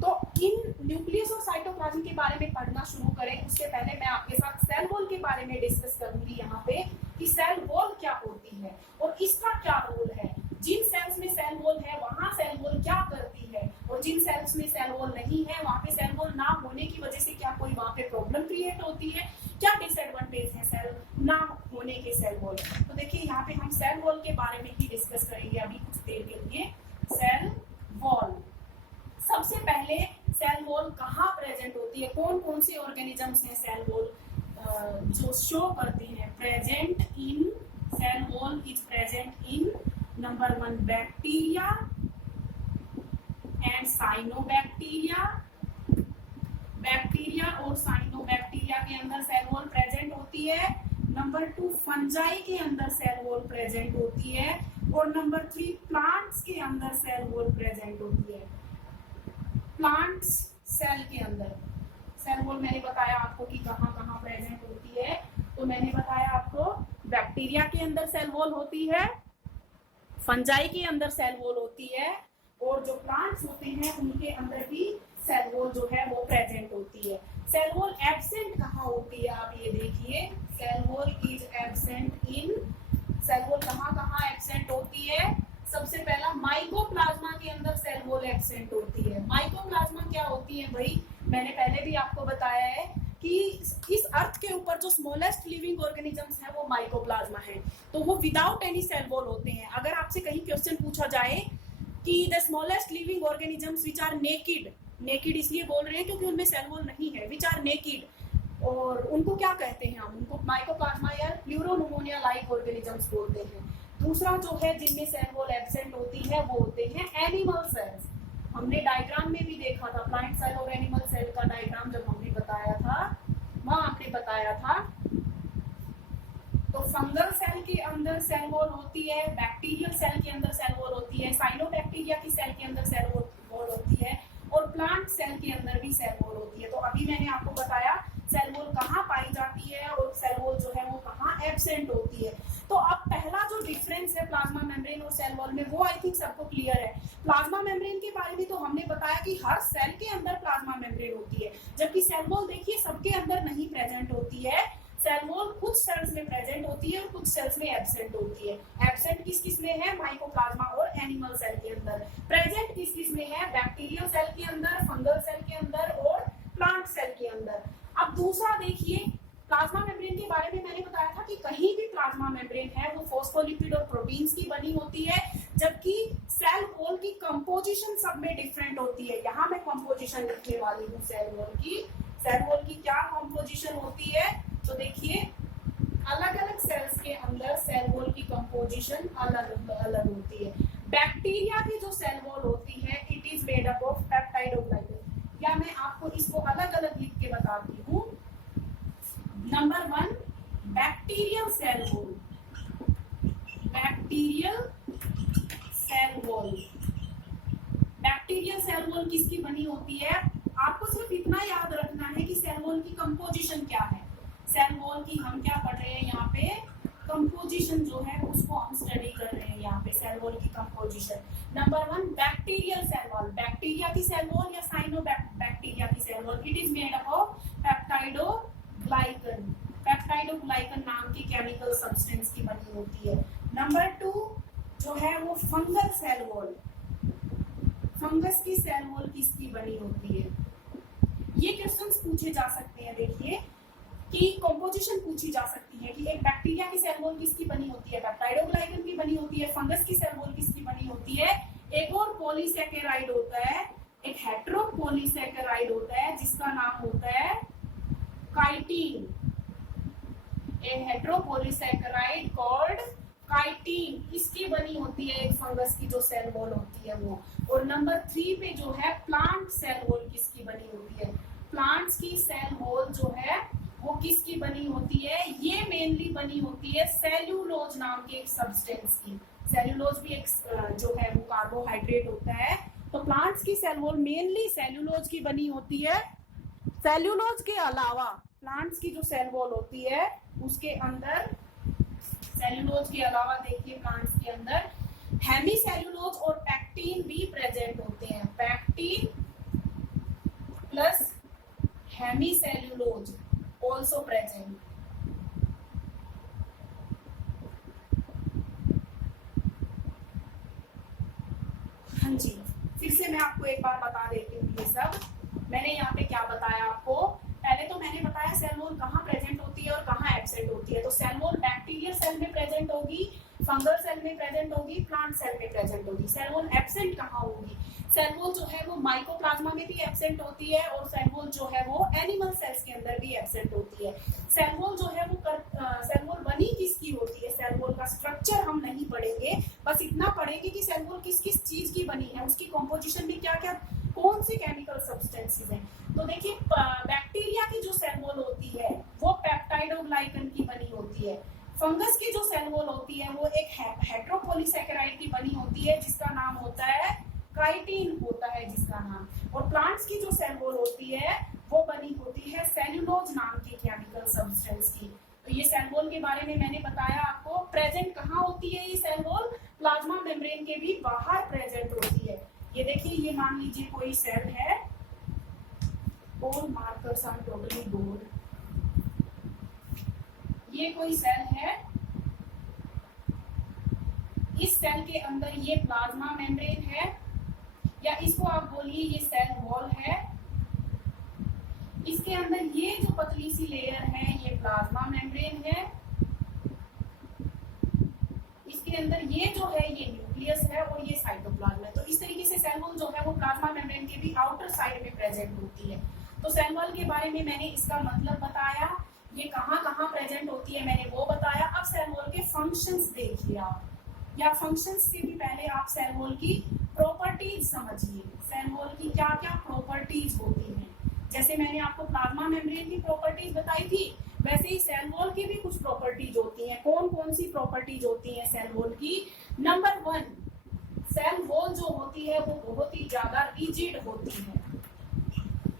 तो इन न्यूक्लियस और साइटोप्लाज्म के बारे में पढ़ना शुरू करें उससे पहले मैं आपके साथ सेल वॉल के बारे में डिस्कस करूंगी यहाँ पे कि सेल वॉल क्या होती है और इसका क्या रोल है। जिन सेल्स में सेल वॉल है वहां सेल वॉल क्या करती है और जिन सेल्स में सेल वॉल नहीं है वहां पे सेल वॉल ना होने की वजह से क्या कोई वहां पे प्रॉब्लम क्रिएट होती है, क्या डिसएडवांटेज है सेल ना होने के सेल वॉल। तो देखिए यहाँ पे हम सेल वॉल के बारे में ही डिस्कस करेंगे अभी कुछ देर के लिए। सेल वॉल, सबसे पहले सेल वॉल कहाँ प्रेजेंट होती है, कौन कौन से ऑर्गेनिजम्स हैं सेल वॉल जो शो करती हैं। Present in, cell wall is present in number 1 bacteria and cyanobacteria. Bacteria और साइनोबैक्टीरिया के अंदर सेल वॉल प्रेजेंट होती है। नंबर 2 फंजाई के अंदर सेल वॉल प्रेजेंट होती है और नंबर 3 प्लांट्स के अंदर सेल वॉल प्रेजेंट होती है। प्लांट्स सेल के अंदर सेल वॉल मैंने बताया आपको कि कहाँ कहाँ प्रेजेंट होती है। तो मैंने बताया आपको बैक्टीरिया के अंदर सेल वॉल होती है, फंजाई के अंदर सेल वॉल होती है और जो प्लांट्स होते हैं उनके अंदर भी सेल वॉल जो है वो प्रेजेंट होती है। सेल वॉल एब्सेंट कहाँ होती है आप ये देखिए, cell wall is absent in, cell wall कहाँ कहाँ एब्सेंट होती है। सबसे पहला माइकोप्लाज्मा के अंदर सेल वॉल एब्सेंट होती है। माइकोप्लाज्मा क्या होती है भाई, मैंने पहले भी आपको बताया है कि इस अर्थ के ऊपर जो स्मॉलेस्ट लिविंग ऑर्गेनिजम्स है वो माइकोप्लाज्मा है, तो वो विदाउट एनी सेल वॉल होते हैं। अगर आपसे कहीं क्वेश्चन पूछा जाए कि the smallest living organisms which are naked, naked इसलिए बोल रहे हैं क्योंकि उनमें सेल वॉल नहीं है, विच आर नेकिड, और उनको क्या कहते हैं हम, उनको माइकोप्लाज्मा या प्लूरोनमोनिया लाइक ऑर्गेनिजम्स बोलते हैं। दूसरा जो है जिनमें सेल वॉल एब्सेंट होती है वो होते हैं एनिमल सेल्स। हमने डायग्राम में भी देखा था, प्लांट सेल और एनिमल सेल का डायग्राम जब हमने बताया था वहां हमने बताया था। तो फंगल सेल के अंदर सेल वॉल होती है, बैक्टीरियल सेल के अंदर सेल वॉल होती है, साइनोबैक्टीरिया की सेल के अंदर सेल वॉल होती है और प्लांट सेल के अंदर भी सेल वॉल होती है। तो अभी मैंने आपको बताया सेल वॉल कहाँ पाई जाती है और सेल वॉल जो है वो कहाँ एब्सेंट होती है। तो अब पहला जो डिफरेंस है प्लाज्मा मेम्ब्रेन और सेल वॉल में वो आई थिंक सबको क्लियर है। प्लाज्मा मेम्ब्रेन के बारे में तो हमने बताया कि हर सेल के अंदर प्लाज्मा मेम्ब्रेन होती है, जबकि सेल वॉल देखिए सबके अंदर नहीं प्रेजेंट होती है। सेल वॉल कुछ सेल्स में प्रेजेंट होती है और कुछ सेल्स में एब्सेंट होती है। एब्सेंट किस किस में है, माइकोप्लाज्मा और एनिमल सेल के अंदर। प्रेजेंट किस किस में है, बैक्टीरियल सेल के अंदर, फंगल सेल के अंदर और प्लांट सेल के अंदर। अब दूसरा देखिए, प्लाज्मा मेम्ब्रेन के बारे में मैंने बताया था कि कहीं भी प्लाज्मा मेम्ब्रेन है वो फॉस्फोलिपिड और प्रोटीन्स की बनी होती है, जबकि सेल वॉल की कंपोजिशन सब में डिफरेंट होती है। यहाँ मैं कंपोजिशन लिखने वाली हूँ सेल वॉल की। सेल वॉल की क्या कंपोजिशन होती है, तो देखिए अलग अलग सेल्स के अंदर सेल वॉल की कंपोजिशन अलग अलग होती है। बैक्टीरिया की जो सेल वॉल होती है it is made up of peptide और ग्लाइकन, या मैं आपको इसको अलग अलग लिख के बताती हूँ। Number 1 bacterial cell wall, bacterial cell wall. Bacterial cell wall किसकी बनी होती है, आपको सिर्फ इतना याद रखना है कि सेल वॉल की कंपोजिशन क्या है। सेल वॉल की हम क्या पढ़ रहे हैं यहाँ पे, कंपोजिशन जो है उसको हम स्टडी कर रहे हैं यहाँ पे, सेल वॉल की composition. Number 1 bacterial cell wall, bacteria की सेल वॉल या साइनोबैक्टीरिया की cell wall, it is made up of peptidoglycan. Peptidoglycan नाम की केमिकल सब्सटेंस की बनी होती है। नंबर 2 जो है वो फंगल सेल वॉल, फंगस की सेल वॉल किसकी बनी होती है। ये क्वेश्चंस पूछे जा सकते हैं, देखिए कि कंपोजिशन पूछी जा सकती है कि एक बैक्टीरिया की सेल वॉल किसकी बनी होती है, पेप्टाइडोग्लाइकन की बनी होती है। फंगस की सेल वॉल किसकी बनी होती है, एक और पॉलीसैकेराइड होता है, एक हेटेरोपॉलीसैकेराइड होता है जिसका नाम होता है काइटिन। ए हेटेरोपॉलीसैकेराइड कॉल्ड काइटिन, इसकी बनी होती है एक फंगस की जो सेल वॉल होती है वो। और नंबर 3 पे जो है प्लांट सेल वॉल किसकी बनी होती है, प्लांट्स की सेल वॉल जो है वो किसकी बनी होती है, ये मेनली बनी होती है सेल्यूलोज नाम के एक सब्सटेंस की। सेल्यूलोज भी एक जो है वो कार्बोहाइड्रेट होता है। तो प्लांट्स की सेल वॉल मेनली सेल्यूलोज की बनी होती है। सेल्यूलोज के अलावा प्लांट्स की जो सेल वॉल होती है उसके अंदर, सेल्यूलोज के अलावा देखिए प्लांट्स के अंदर हेमीसेल्यूलोज और पैक्टीन भी प्रेजेंट होते हैं। Pectin plus hemicellulose also present। हाँ जी, फिर से मैं आपको एक बार बता देती हूँ ये सब। मैंने यहाँ पे क्या बताया आपको, पहले तो मैंने बताया सेल वॉल कहाँ प्रेजेंट होती है और कहाँ एब्सेंट होती है। तो सेल वॉल बैक्टीरियल सेल में प्रेजेंट होगी, फंगल सेल में प्रेजेंट होगी, प्लांट सेल में प्रेजेंट होगी। सेल वॉल एब्सेंट कहाँ होगी, सेल वॉल जो है वो माइकोप्लाज्मा में भी एब्सेंट होती है और सेल वॉल जो है वो एनिमल सेल्स के अंदर भी एब्सेंट होती है। सेल वॉल जो है वो सेल वॉल बनी किसकी होती है, सेल वॉल का स्ट्रक्चर हम नहीं पढ़ेंगे, बस इतना पढ़ेंगे कि सेल वॉल किस किस चीज की बनी है, उसकी कॉम्पोजिशन में क्या क्या कौन से केमिकल सब्सटेंसेस हैं। तो देखिए बैक्टीरिया की जो सेल वॉल होती है वो पेप्टाइडोग्लाइकन की बनी होती है। फंगस की जो सेल वॉल होती है वो एक हेटेरोपॉलीसैकेराइड की बनी होती है जिसका नाम होता है काइटिन होता है जिसका नाम। और प्लांट्स की जो सेल वॉल होती है वो बनी होती है सेल्यूलोज नाम के केमिकल सब्सटेंस की। तो ये सेल वॉल के बारे में मैंने बताया आपको। प्रेजेंट कहाँ होती है ये सेल वॉल, प्लाज्मा मेम्ब्रेन के भी बाहर प्रेजेंट होती है। ये देखिए, ये मान लीजिए कोई सेल है, और मार्कर्स आर टोटली बोर्ड। ये कोई सेल है, इस सेल के अंदर ये प्लाज्मा मेम्ब्रेन है, या इसको आप बोलिए ये सेल वॉल है। इसके अंदर ये जो पतली सी लेयर है ये प्लाज्मा मेम्ब्रेन है, इसके अंदर ये जो है ये न्यूक्लियस है और ये साइटोप्लाज्म है। तो इस तरीके से सेल वॉल जो है वो प्लाज्मा मेम्ब्रेन के भी आउटर साइड में प्रेजेंट होती है। तो सेल वॉल के बारे में मैंने इसका मतलब बताया, ये कहाँ कहाँ प्रेजेंट होती है मैंने वो बताया। अब सेल वॉल के फंक्शंस देखिए आप, या फंक्शंस से भी पहले आप सेल वॉल की प्रॉपर्टीज समझिए। सेल वॉल की क्या क्या प्रॉपर्टीज होती हैं, जैसे मैंने आपको प्लाज्मा मेम्ब्रेन की प्रॉपर्टीज बताई थी, वैसे ही सेल वॉल की भी कुछ प्रॉपर्टीज होती हैं। कौन कौन सी प्रॉपर्टीज होती हैं सेल वॉल की। नंबर 1, सेल वॉल जो होती है वो बहुत ही ज्यादा रिजिड होती है।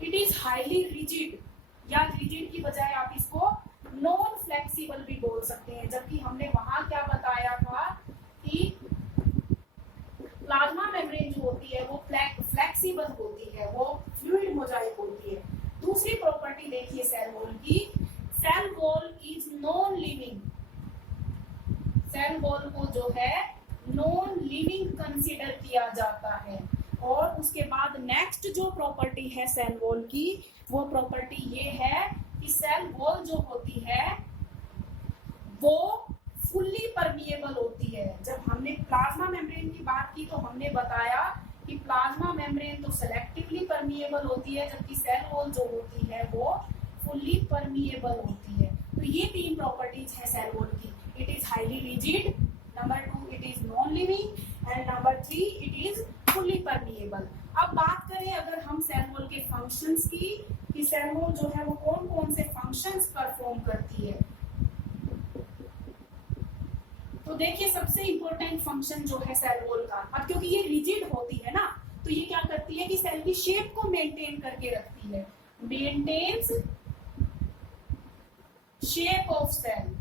इट इज हाईली रिजिड, या रिजिड की बजाय आप इसको नॉन फ्लेक्सिबल भी बोल सकते हैं। जबकि हमने वहां क्या बताया था कि प्लाज्मा मेम्ब्रेन जो होती है वो फ्लेक्सिबल होती है, वो फ्लूइड मोजाइक होती है। दूसरी प्रॉपर्टी देखिए सेल वॉल की, cell wall is non living. Cell wall को जो है नॉन लिविंग कंसीडर किया जाता है। और उसके बाद नेक्स्ट जो प्रॉपर्टी है सेल वॉल की, वो प्रॉपर्टी ये है कि सेल वॉल जो होती है वो फुल्ली परमिएबल होती है। जब हमने प्लाज्मा मेम्ब्रेन की बात की तो हमने बताया कि प्लाज्मा मेम्ब्रेन तो सेलेक्टिवली परमिएबल होती है, जबकि सेल वॉल जो होती है वो फुल्ली परमिएबल होती है। तो ये 3 प्रॉपर्टीज है सेल वॉल की। It is highly rigid, number 2 it is non living, and number 3 it is fully permeable. अब बात करें अगर हम सेल वॉल के फंक्शंस की, कि सेल वॉल जो है वो कौन कौन से फंक्शंस परफॉर्म करती है। तो देखिए सबसे इंपॉर्टेंट फंक्शन जो है सेल वॉल का, अब क्योंकि ये रिजिड होती है ना, तो ये क्या करती है कि सेल की शेप को मेंटेन करके रखती है। Maintains shape of cell,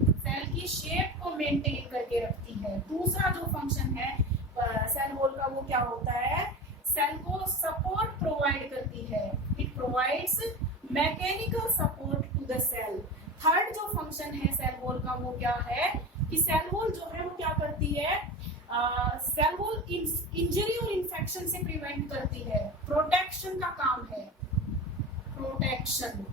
cell की शेप को मेंटेन करके रखती है। दूसरा जो फंक्शन है सेल वॉल का वो क्या होता है, सेल को सपोर्ट प्रोवाइड करती है। It provides mechanical support to the cell. Third जो फंक्शन है सेल वॉल का वो क्या है कि सेल वॉल जो है वो क्या करती है, सेल वॉल इंजरी और इन्फेक्शन से प्रिवेंट करती है। प्रोटेक्शन का काम है, प्रोटेक्शन।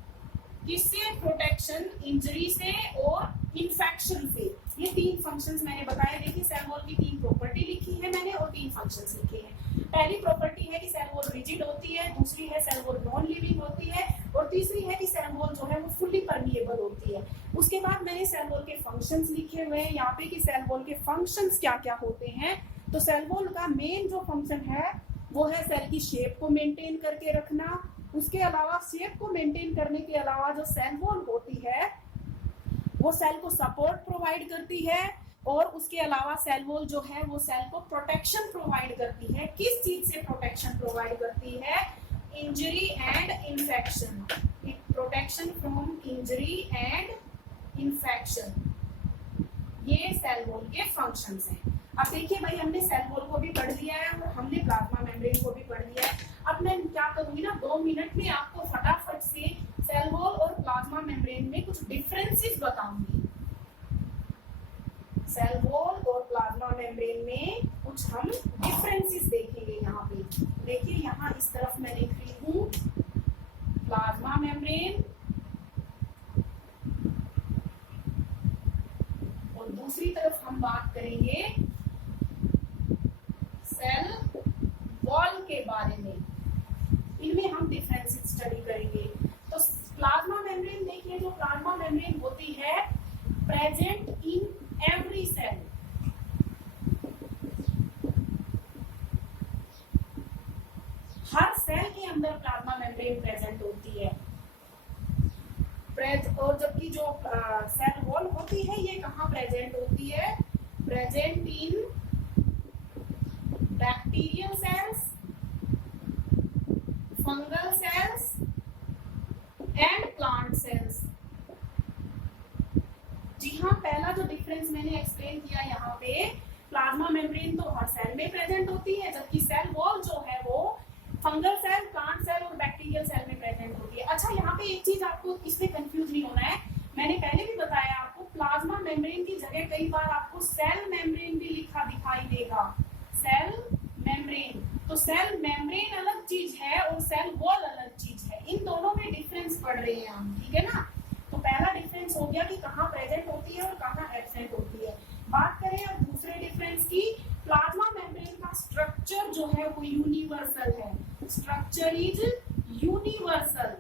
किससे? प्रोटेक्शन, इंजरी से और इन्फेक्शन से। ये 3 फंक्शंस मैंने बताए। देखिए सेल वॉल की 3 प्रॉपर्टी लिखी है मैंने और 3 फंक्शंस लिखे हैं। पहली प्रॉपर्टी है कि सेल वॉल रिजिड होती है, दूसरी है सेल वॉल नॉन लिविंग होती है और तीसरी है कि सेल वॉल जो है वो फुल्ली परमिएबल होती है। उसके बाद मैंने सेल वॉल के फंक्शंस लिखे हुए हैं यहाँ पे कि सेल वॉल के फंक्शंस क्या क्या होते हैं। तो सेल वॉल का मेन जो फंक्शन है वो है सेल की शेप को मेंटेन करके रखना। उसके अलावा शेप को मेंटेन करने के अलावा जो सेल वॉल होती है वो सेल को सपोर्ट प्रोवाइड करती है और उसके अलावा सेल वॉल जो है वो सेल को प्रोटेक्शन प्रोवाइड करती है। किस चीज से प्रोटेक्शन प्रोवाइड करती है? Injury and infection. Protection from injury and infection, ये सेल वॉल के फंक्शंस हैं। अब देखिए भाई हमने सेल वॉल को भी पढ़ लिया है और हमने प्लाज्मा मेम्ब्रेन को भी पढ़ लिया है। अब मैं क्या करूंगी ना 2 मिनट में आपको फटाफट से सेल वॉल और प्लाज्मा मेम्ब्रेन में कुछ डिफरेंसेस बताऊंगी। सेल वॉल और प्लाज्मा मेम्ब्रेन में कुछ हम डिफरेंसेस देखेंगे। यहाँ पे देखिए, यहाँ इस तरफ मैं लिख रही हूँ प्लाज्मा मेम्ब्रेन और दूसरी तरफ हम बात करेंगे सेल वॉल के बारे में। इनमें हम डिफरेंसेस स्टडी करेंगे। तो प्लाज्मा मेम्ब्रेन देखिए, जो प्लाज्मा मेम्ब्रेन होती है प्रेजेंट इन एवरी सेल। हर सेल के अंदर प्लाज्मा मेम्ब्रेन प्रेजेंट होती है। और जबकि जो सेल वॉल होती है ये कहाँ प्रेजेंट होती है? Present in bacterial cells, fungal cells and plant cells. जी हाँ, पहला जो डिफरेंस मैंने एक्सप्लेन किया यहाँ पे, प्लाज्मा मेम्ब्रेन तो हर सेल में प्रेजेंट होती है जबकि सेल वॉल जो है वो फंगल सेल, प्लांट सेल और बैक्टीरियल सेल में प्रेजेंट होती है। अच्छा, यहाँ पे एक चीज आपको इसमें कंफ्यूज नहीं होना है, मैंने पहले भी बताया आपको प्लाज्मा मेम्ब्रेन की जगह कई बार आपको सेल मेम्ब्रेन भी लिखा दिखाई देगा। सेल मेम्ब्रेन, तो सेल मेम्ब्रेन अलग चीज है और सेल वॉल अलग चीज है। इन दोनों में डिफरेंस पढ़ रहे हैं हम, ठीक है ना। तो पहला डिफरेंस हो गया कि कहाँ प्रेजेंट होती है और कहाँ एब्सेंट होती है। बात करें अब दूसरे डिफरेंस की, प्लाज्मा मेम्ब्रेन का स्ट्रक्चर जो है वो यूनिवर्सल है। स्ट्रक्चर इज यूनिवर्सल,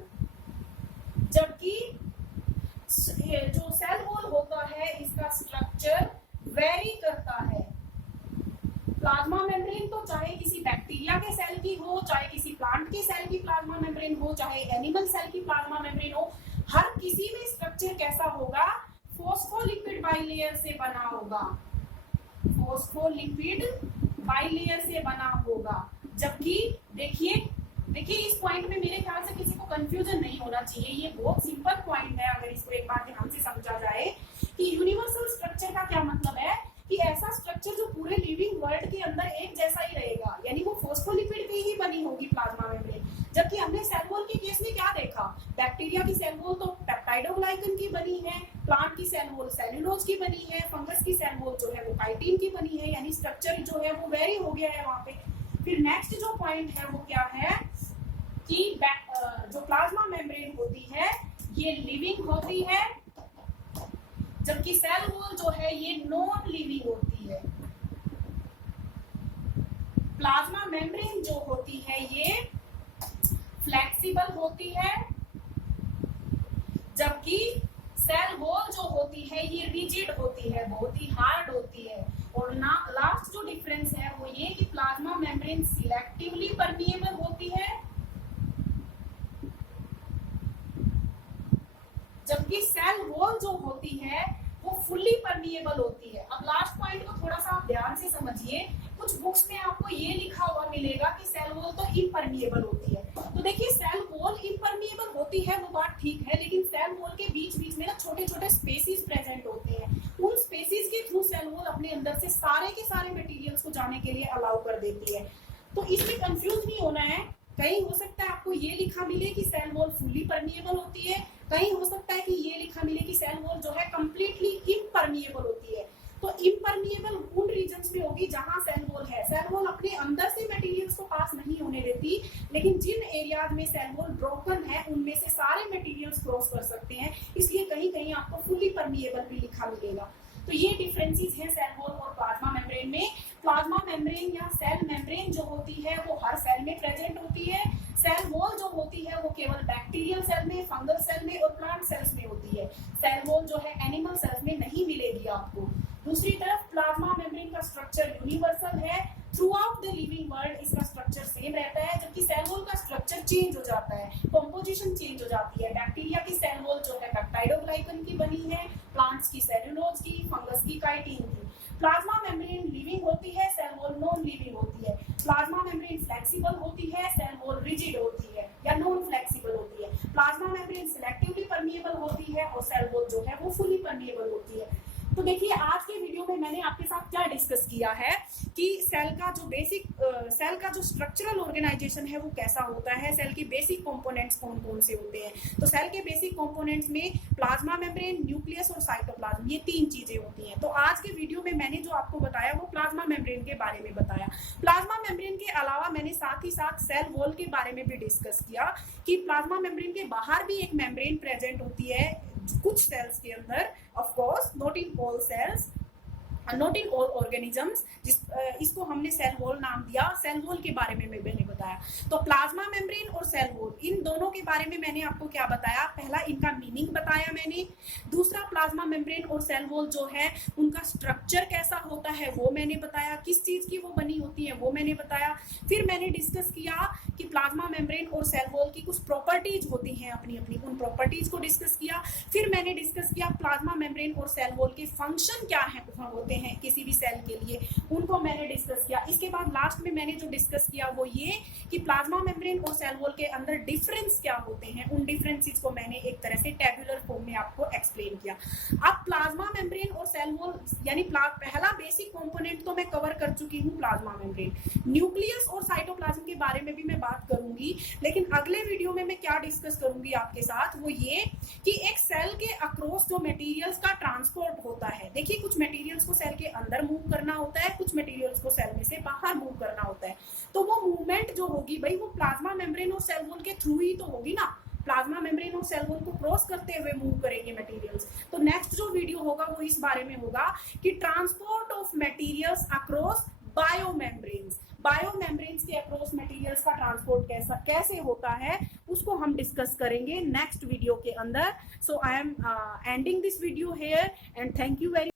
जबकि जो सेल वॉल होता है इसका स्ट्रक्चर वेरी करता है। प्लाज्मा मेम्ब्रेन तो चाहे किसी बैक्टीरिया के सेल की हो, चाहे किसी प्लांट के सेल की प्लाज्मा मेम्ब्रेन हो, चाहे एनिमल सेल की प्लाज्मा मेम्ब्रेन हो, हर किसी में स्ट्रक्चर कैसा होगा? फॉस्फोलिपिड बाइलेयर से बना होगा। फॉस्फोलिपिड बाइलेयर से बना होगा। जबकि देखिए इस पॉइंट में मेरे ख्याल से किसी को कंफ्यूजन नहीं होना चाहिए। ये बहुत सिंपल पॉइंट है अगर इसको एक बार ध्यान से समझा जाए कि यूनिवर्सल स्ट्रक्चर का क्या मतलब है कि ऐसा स्ट्रक्चर जो पूरे लिविंग वर्ल्ड के अंदर एक जैसा ही रहेगा, यानी वो फॉस्फोलिपिड की ही बनी होगी प्लाज्मा मेम्ब्रेन। जबकि हमने सेल वॉल के केस में क्या देखा? बैक्टीरिया की सेल वॉल तो पेप्टाइडोग्लाइकन की बनी है, प्लांट की सेल वॉल सेल्यूलोज की बनी है, फंगस की सेल वॉल जो है वो काइटिन की बनी है, यानी स्ट्रक्चर जो है वो वेरी हो गया है वहां पे। फिर नेक्स्ट जो पॉइंट है वो क्या है कि जो प्लाज्मा मेम्ब्रेन होती है ये लिविंग होती है, जबकि सेल वॉल जो है ये नॉन लिविंग होती है। प्लाज्मा मेम्ब्रेन जो होती है ये फ्लेक्सिबल होती है, जबकि सेल वॉल जो होती है ये रिजिड होती है, बहुत ही हार्ड होती है। और लास्ट जो डिफरेंस है वो ये कि प्लाज्मा मेम्ब्रेन सिलेक्टिवली परमिएबल होती है, जबकि सेल वॉल जो होती है वो फुल्ली परमिएबल होती है। अब लास्ट पॉइंट को थोड़ा सा आप ध्यान से समझिए। कुछ बुक्स में आपको ये लिखा हुआ मिलेगा कि सेल वॉल तो इम्परमिएबल होती है। तो देखिए सेल वॉल इम्परमिएबल होती है वो बात ठीक है, लेकिन सेल वॉल के बीच बीच में ना छोटे छोटे स्पेसिस प्रेजेंट होते हैं। उन स्पेसिस के थ्रू सेल वॉल अपने अंदर से सारे के सारे मटेरियल्स को जाने के लिए अलाउ कर देती है। तो इसमें कंफ्यूज नहीं होना है। कहीं हो सकता है आपको ये लिखा मिले कि सेल वॉल फुल्ली परमिएबल होती है, कहीं हो सकता है कि ये लिखा मिले कि सेल वॉल जो है कंप्लीटली इम्परमिएबल होती है। तो इम्परमिएबल उन रीजन्स में होगी जहां सेल वॉल है। सेल वॉल अपने अंदर से मटेरियल्स को पास नहीं होने देती, लेकिन जिन एरियाज में सेल वॉल ब्रोकन है उनमें से सारे मटेरियल्स क्रॉस कर सकते हैं, इसलिए कहीं कहीं आपको फुली परमिएबल भी लिखा मिलेगा। तो ये डिफरेंसेस हैं सेल वॉल और प्लाज्मा मेम्ब्रेन में। प्लाज्मा मेम्ब्रेन या सेल मेम्ब्रेन जो होती है वो हर सेल में प्रेजेंट होती है। सेल वॉल जो होती है वो केवल बैक्टीरियल सेल में, फंगल सेल में और प्लांट सेल्स में होती है। सेल वॉल जो है एनिमल सेल्स में नहीं मिलेगी आपको। दूसरी तरफ प्लाज्मा मेम्ब्रेन का स्ट्रक्चर यूनिवर्सल है, through out the living world इसका स्ट्रक्चर सेम रहता है, जबकि सेल वॉल का स्ट्रक्चर चेंज हो जाता है, कंपोजिशन चेंज हो जाती है। बैक्टीरिया की सेल वॉल जो है पेप्टाइडोग्लाइकन की बनी है, प्लांट्स की सेल्यूलोज की, फंगस की काइटिन की। प्लाज्मा मेम्ब्रेन लिविंग होती है, सेल वॉल नॉन लिविंग होती है। प्लाज्मा मेम्ब्रेन फ्लेक्सिबल होती है, सेल वॉल रिजिड होती है या नॉन फ्लेक्सिबल होती है। प्लाज्मा मेम्ब्रेन सिलेक्टिवली परमिएबल होती है और सेल वॉल जो है वो फुली परमिएबल होती है। तो देखिए आज के वीडियो में मैंने आपके साथ क्या डिस्कस किया है कि सेल का जो स्ट्रक्चरल ऑर्गेनाइजेशन है वो कैसा होता है, सेल के बेसिक कंपोनेंट्स कौन कौन से होते हैं। तो सेल के बेसिक कंपोनेंट्स में प्लाज्मा मेम्ब्रेन, न्यूक्लियस और साइटोप्लाज्म, ये 3 चीजें होती हैं। तो आज के वीडियो में मैंने जो आपको बताया वो प्लाज्मा मेम्ब्रेन के बारे में बताया। प्लाज्मा मेम्ब्रेन के अलावा मैंने साथ ही साथ सेल वॉल के बारे में भी डिस्कस किया कि प्लाज्मा मेम्ब्रेन के बाहर भी एक मेम्ब्रेन प्रेजेंट होती है कुछ सेल्स के अंदर, of course not in all cells, not in all organisms, इसको हमने सेल वॉल नाम दिया। सेल वॉल के बारे में मैंने बताया। तो प्लाज्मा मेम्ब्रेन और सेल वॉल इन दोनों के बारे में मैंने आपको क्या बताया, पहला इनका मीनिंग बताया मैंने, दूसरा प्लाज्मा मेम्ब्रेन और सेल वॉल जो है उनका स्ट्रक्चर कैसा होता है वो मैंने बताया, किस चीज की वो बनी होती है वो मैंने बताया। फिर मैंने डिस्कस किया कि प्लाज्मा मेम्ब्रेन और सेल वॉल की कुछ प्रॉपर्टीज होती हैं अपनी अपनी, उन प्रॉपर्टीज को डिस्कस किया। फिर मैंने डिस्कस किया प्लाज्मा मेम्ब्रेन और सेल वॉल के फंक्शन क्या है होते हैं किसी भी सेल के लिए, उनको मैंने डिस्कस किया। इसके बाद लास्ट में मैंने जो डिस्कस किया वो ये कि प्लाज्मा मेम्ब्रेन और सेल वॉल के अंदर डिफरेंस क्या होते हैं, उन डिफरेंसेस को मैंने एक तरह से टेबुलर फॉर्म में आपको एक्सप्लेन किया। अब प्लाज्मा मेम्ब्रेन और सेल वॉल यानी पहला बेसिक कंपोनेंट तो मैं कवर कर चुकी हूँ, प्लाज्मा मेम्ब्रेन। न्यूक्लियस और साइटोप्लाज्म के बारे में भी मैं बात करूंगी, लेकिन अगले वीडियो में मैं क्या डिस्कस करूंगी आपके साथ वो ये कि एक सेल के अक्रॉस जो मटेरियल्स का ट्रांसपोर्ट होता है। देखिए कुछ मटेरियल्स को सेल के अंदर मूव करना होता है, कुछ मटेरियल्स को सेल में से बाहर मूव करना होता है। तो वो मूवमेंट जो होगी भाई वो प्लाज्मा मेम्ब्रेन और सेल वॉल के थ्रू ही तो होगी ना। प्लाज्मा मेम्ब्रेन और सेल वॉल को क्रॉस करते हुए मूव करेंगे मटेरियल्स। तो नेक्स्ट जो वीडियो होगा वो इस बारे में होगा कि ट्रांसपोर्ट ऑफ मटेरियल्स अक्रॉस बायोमेम्ब्रेन्स, बायोमेम्ब्रेन्स के अक्रॉस मटेरियल्स का ट्रांसपोर्ट कैसे होता है उसको हम डिस्कस करेंगे नेक्स्ट वीडियो के अंदर। So I am ending this video here and thank you very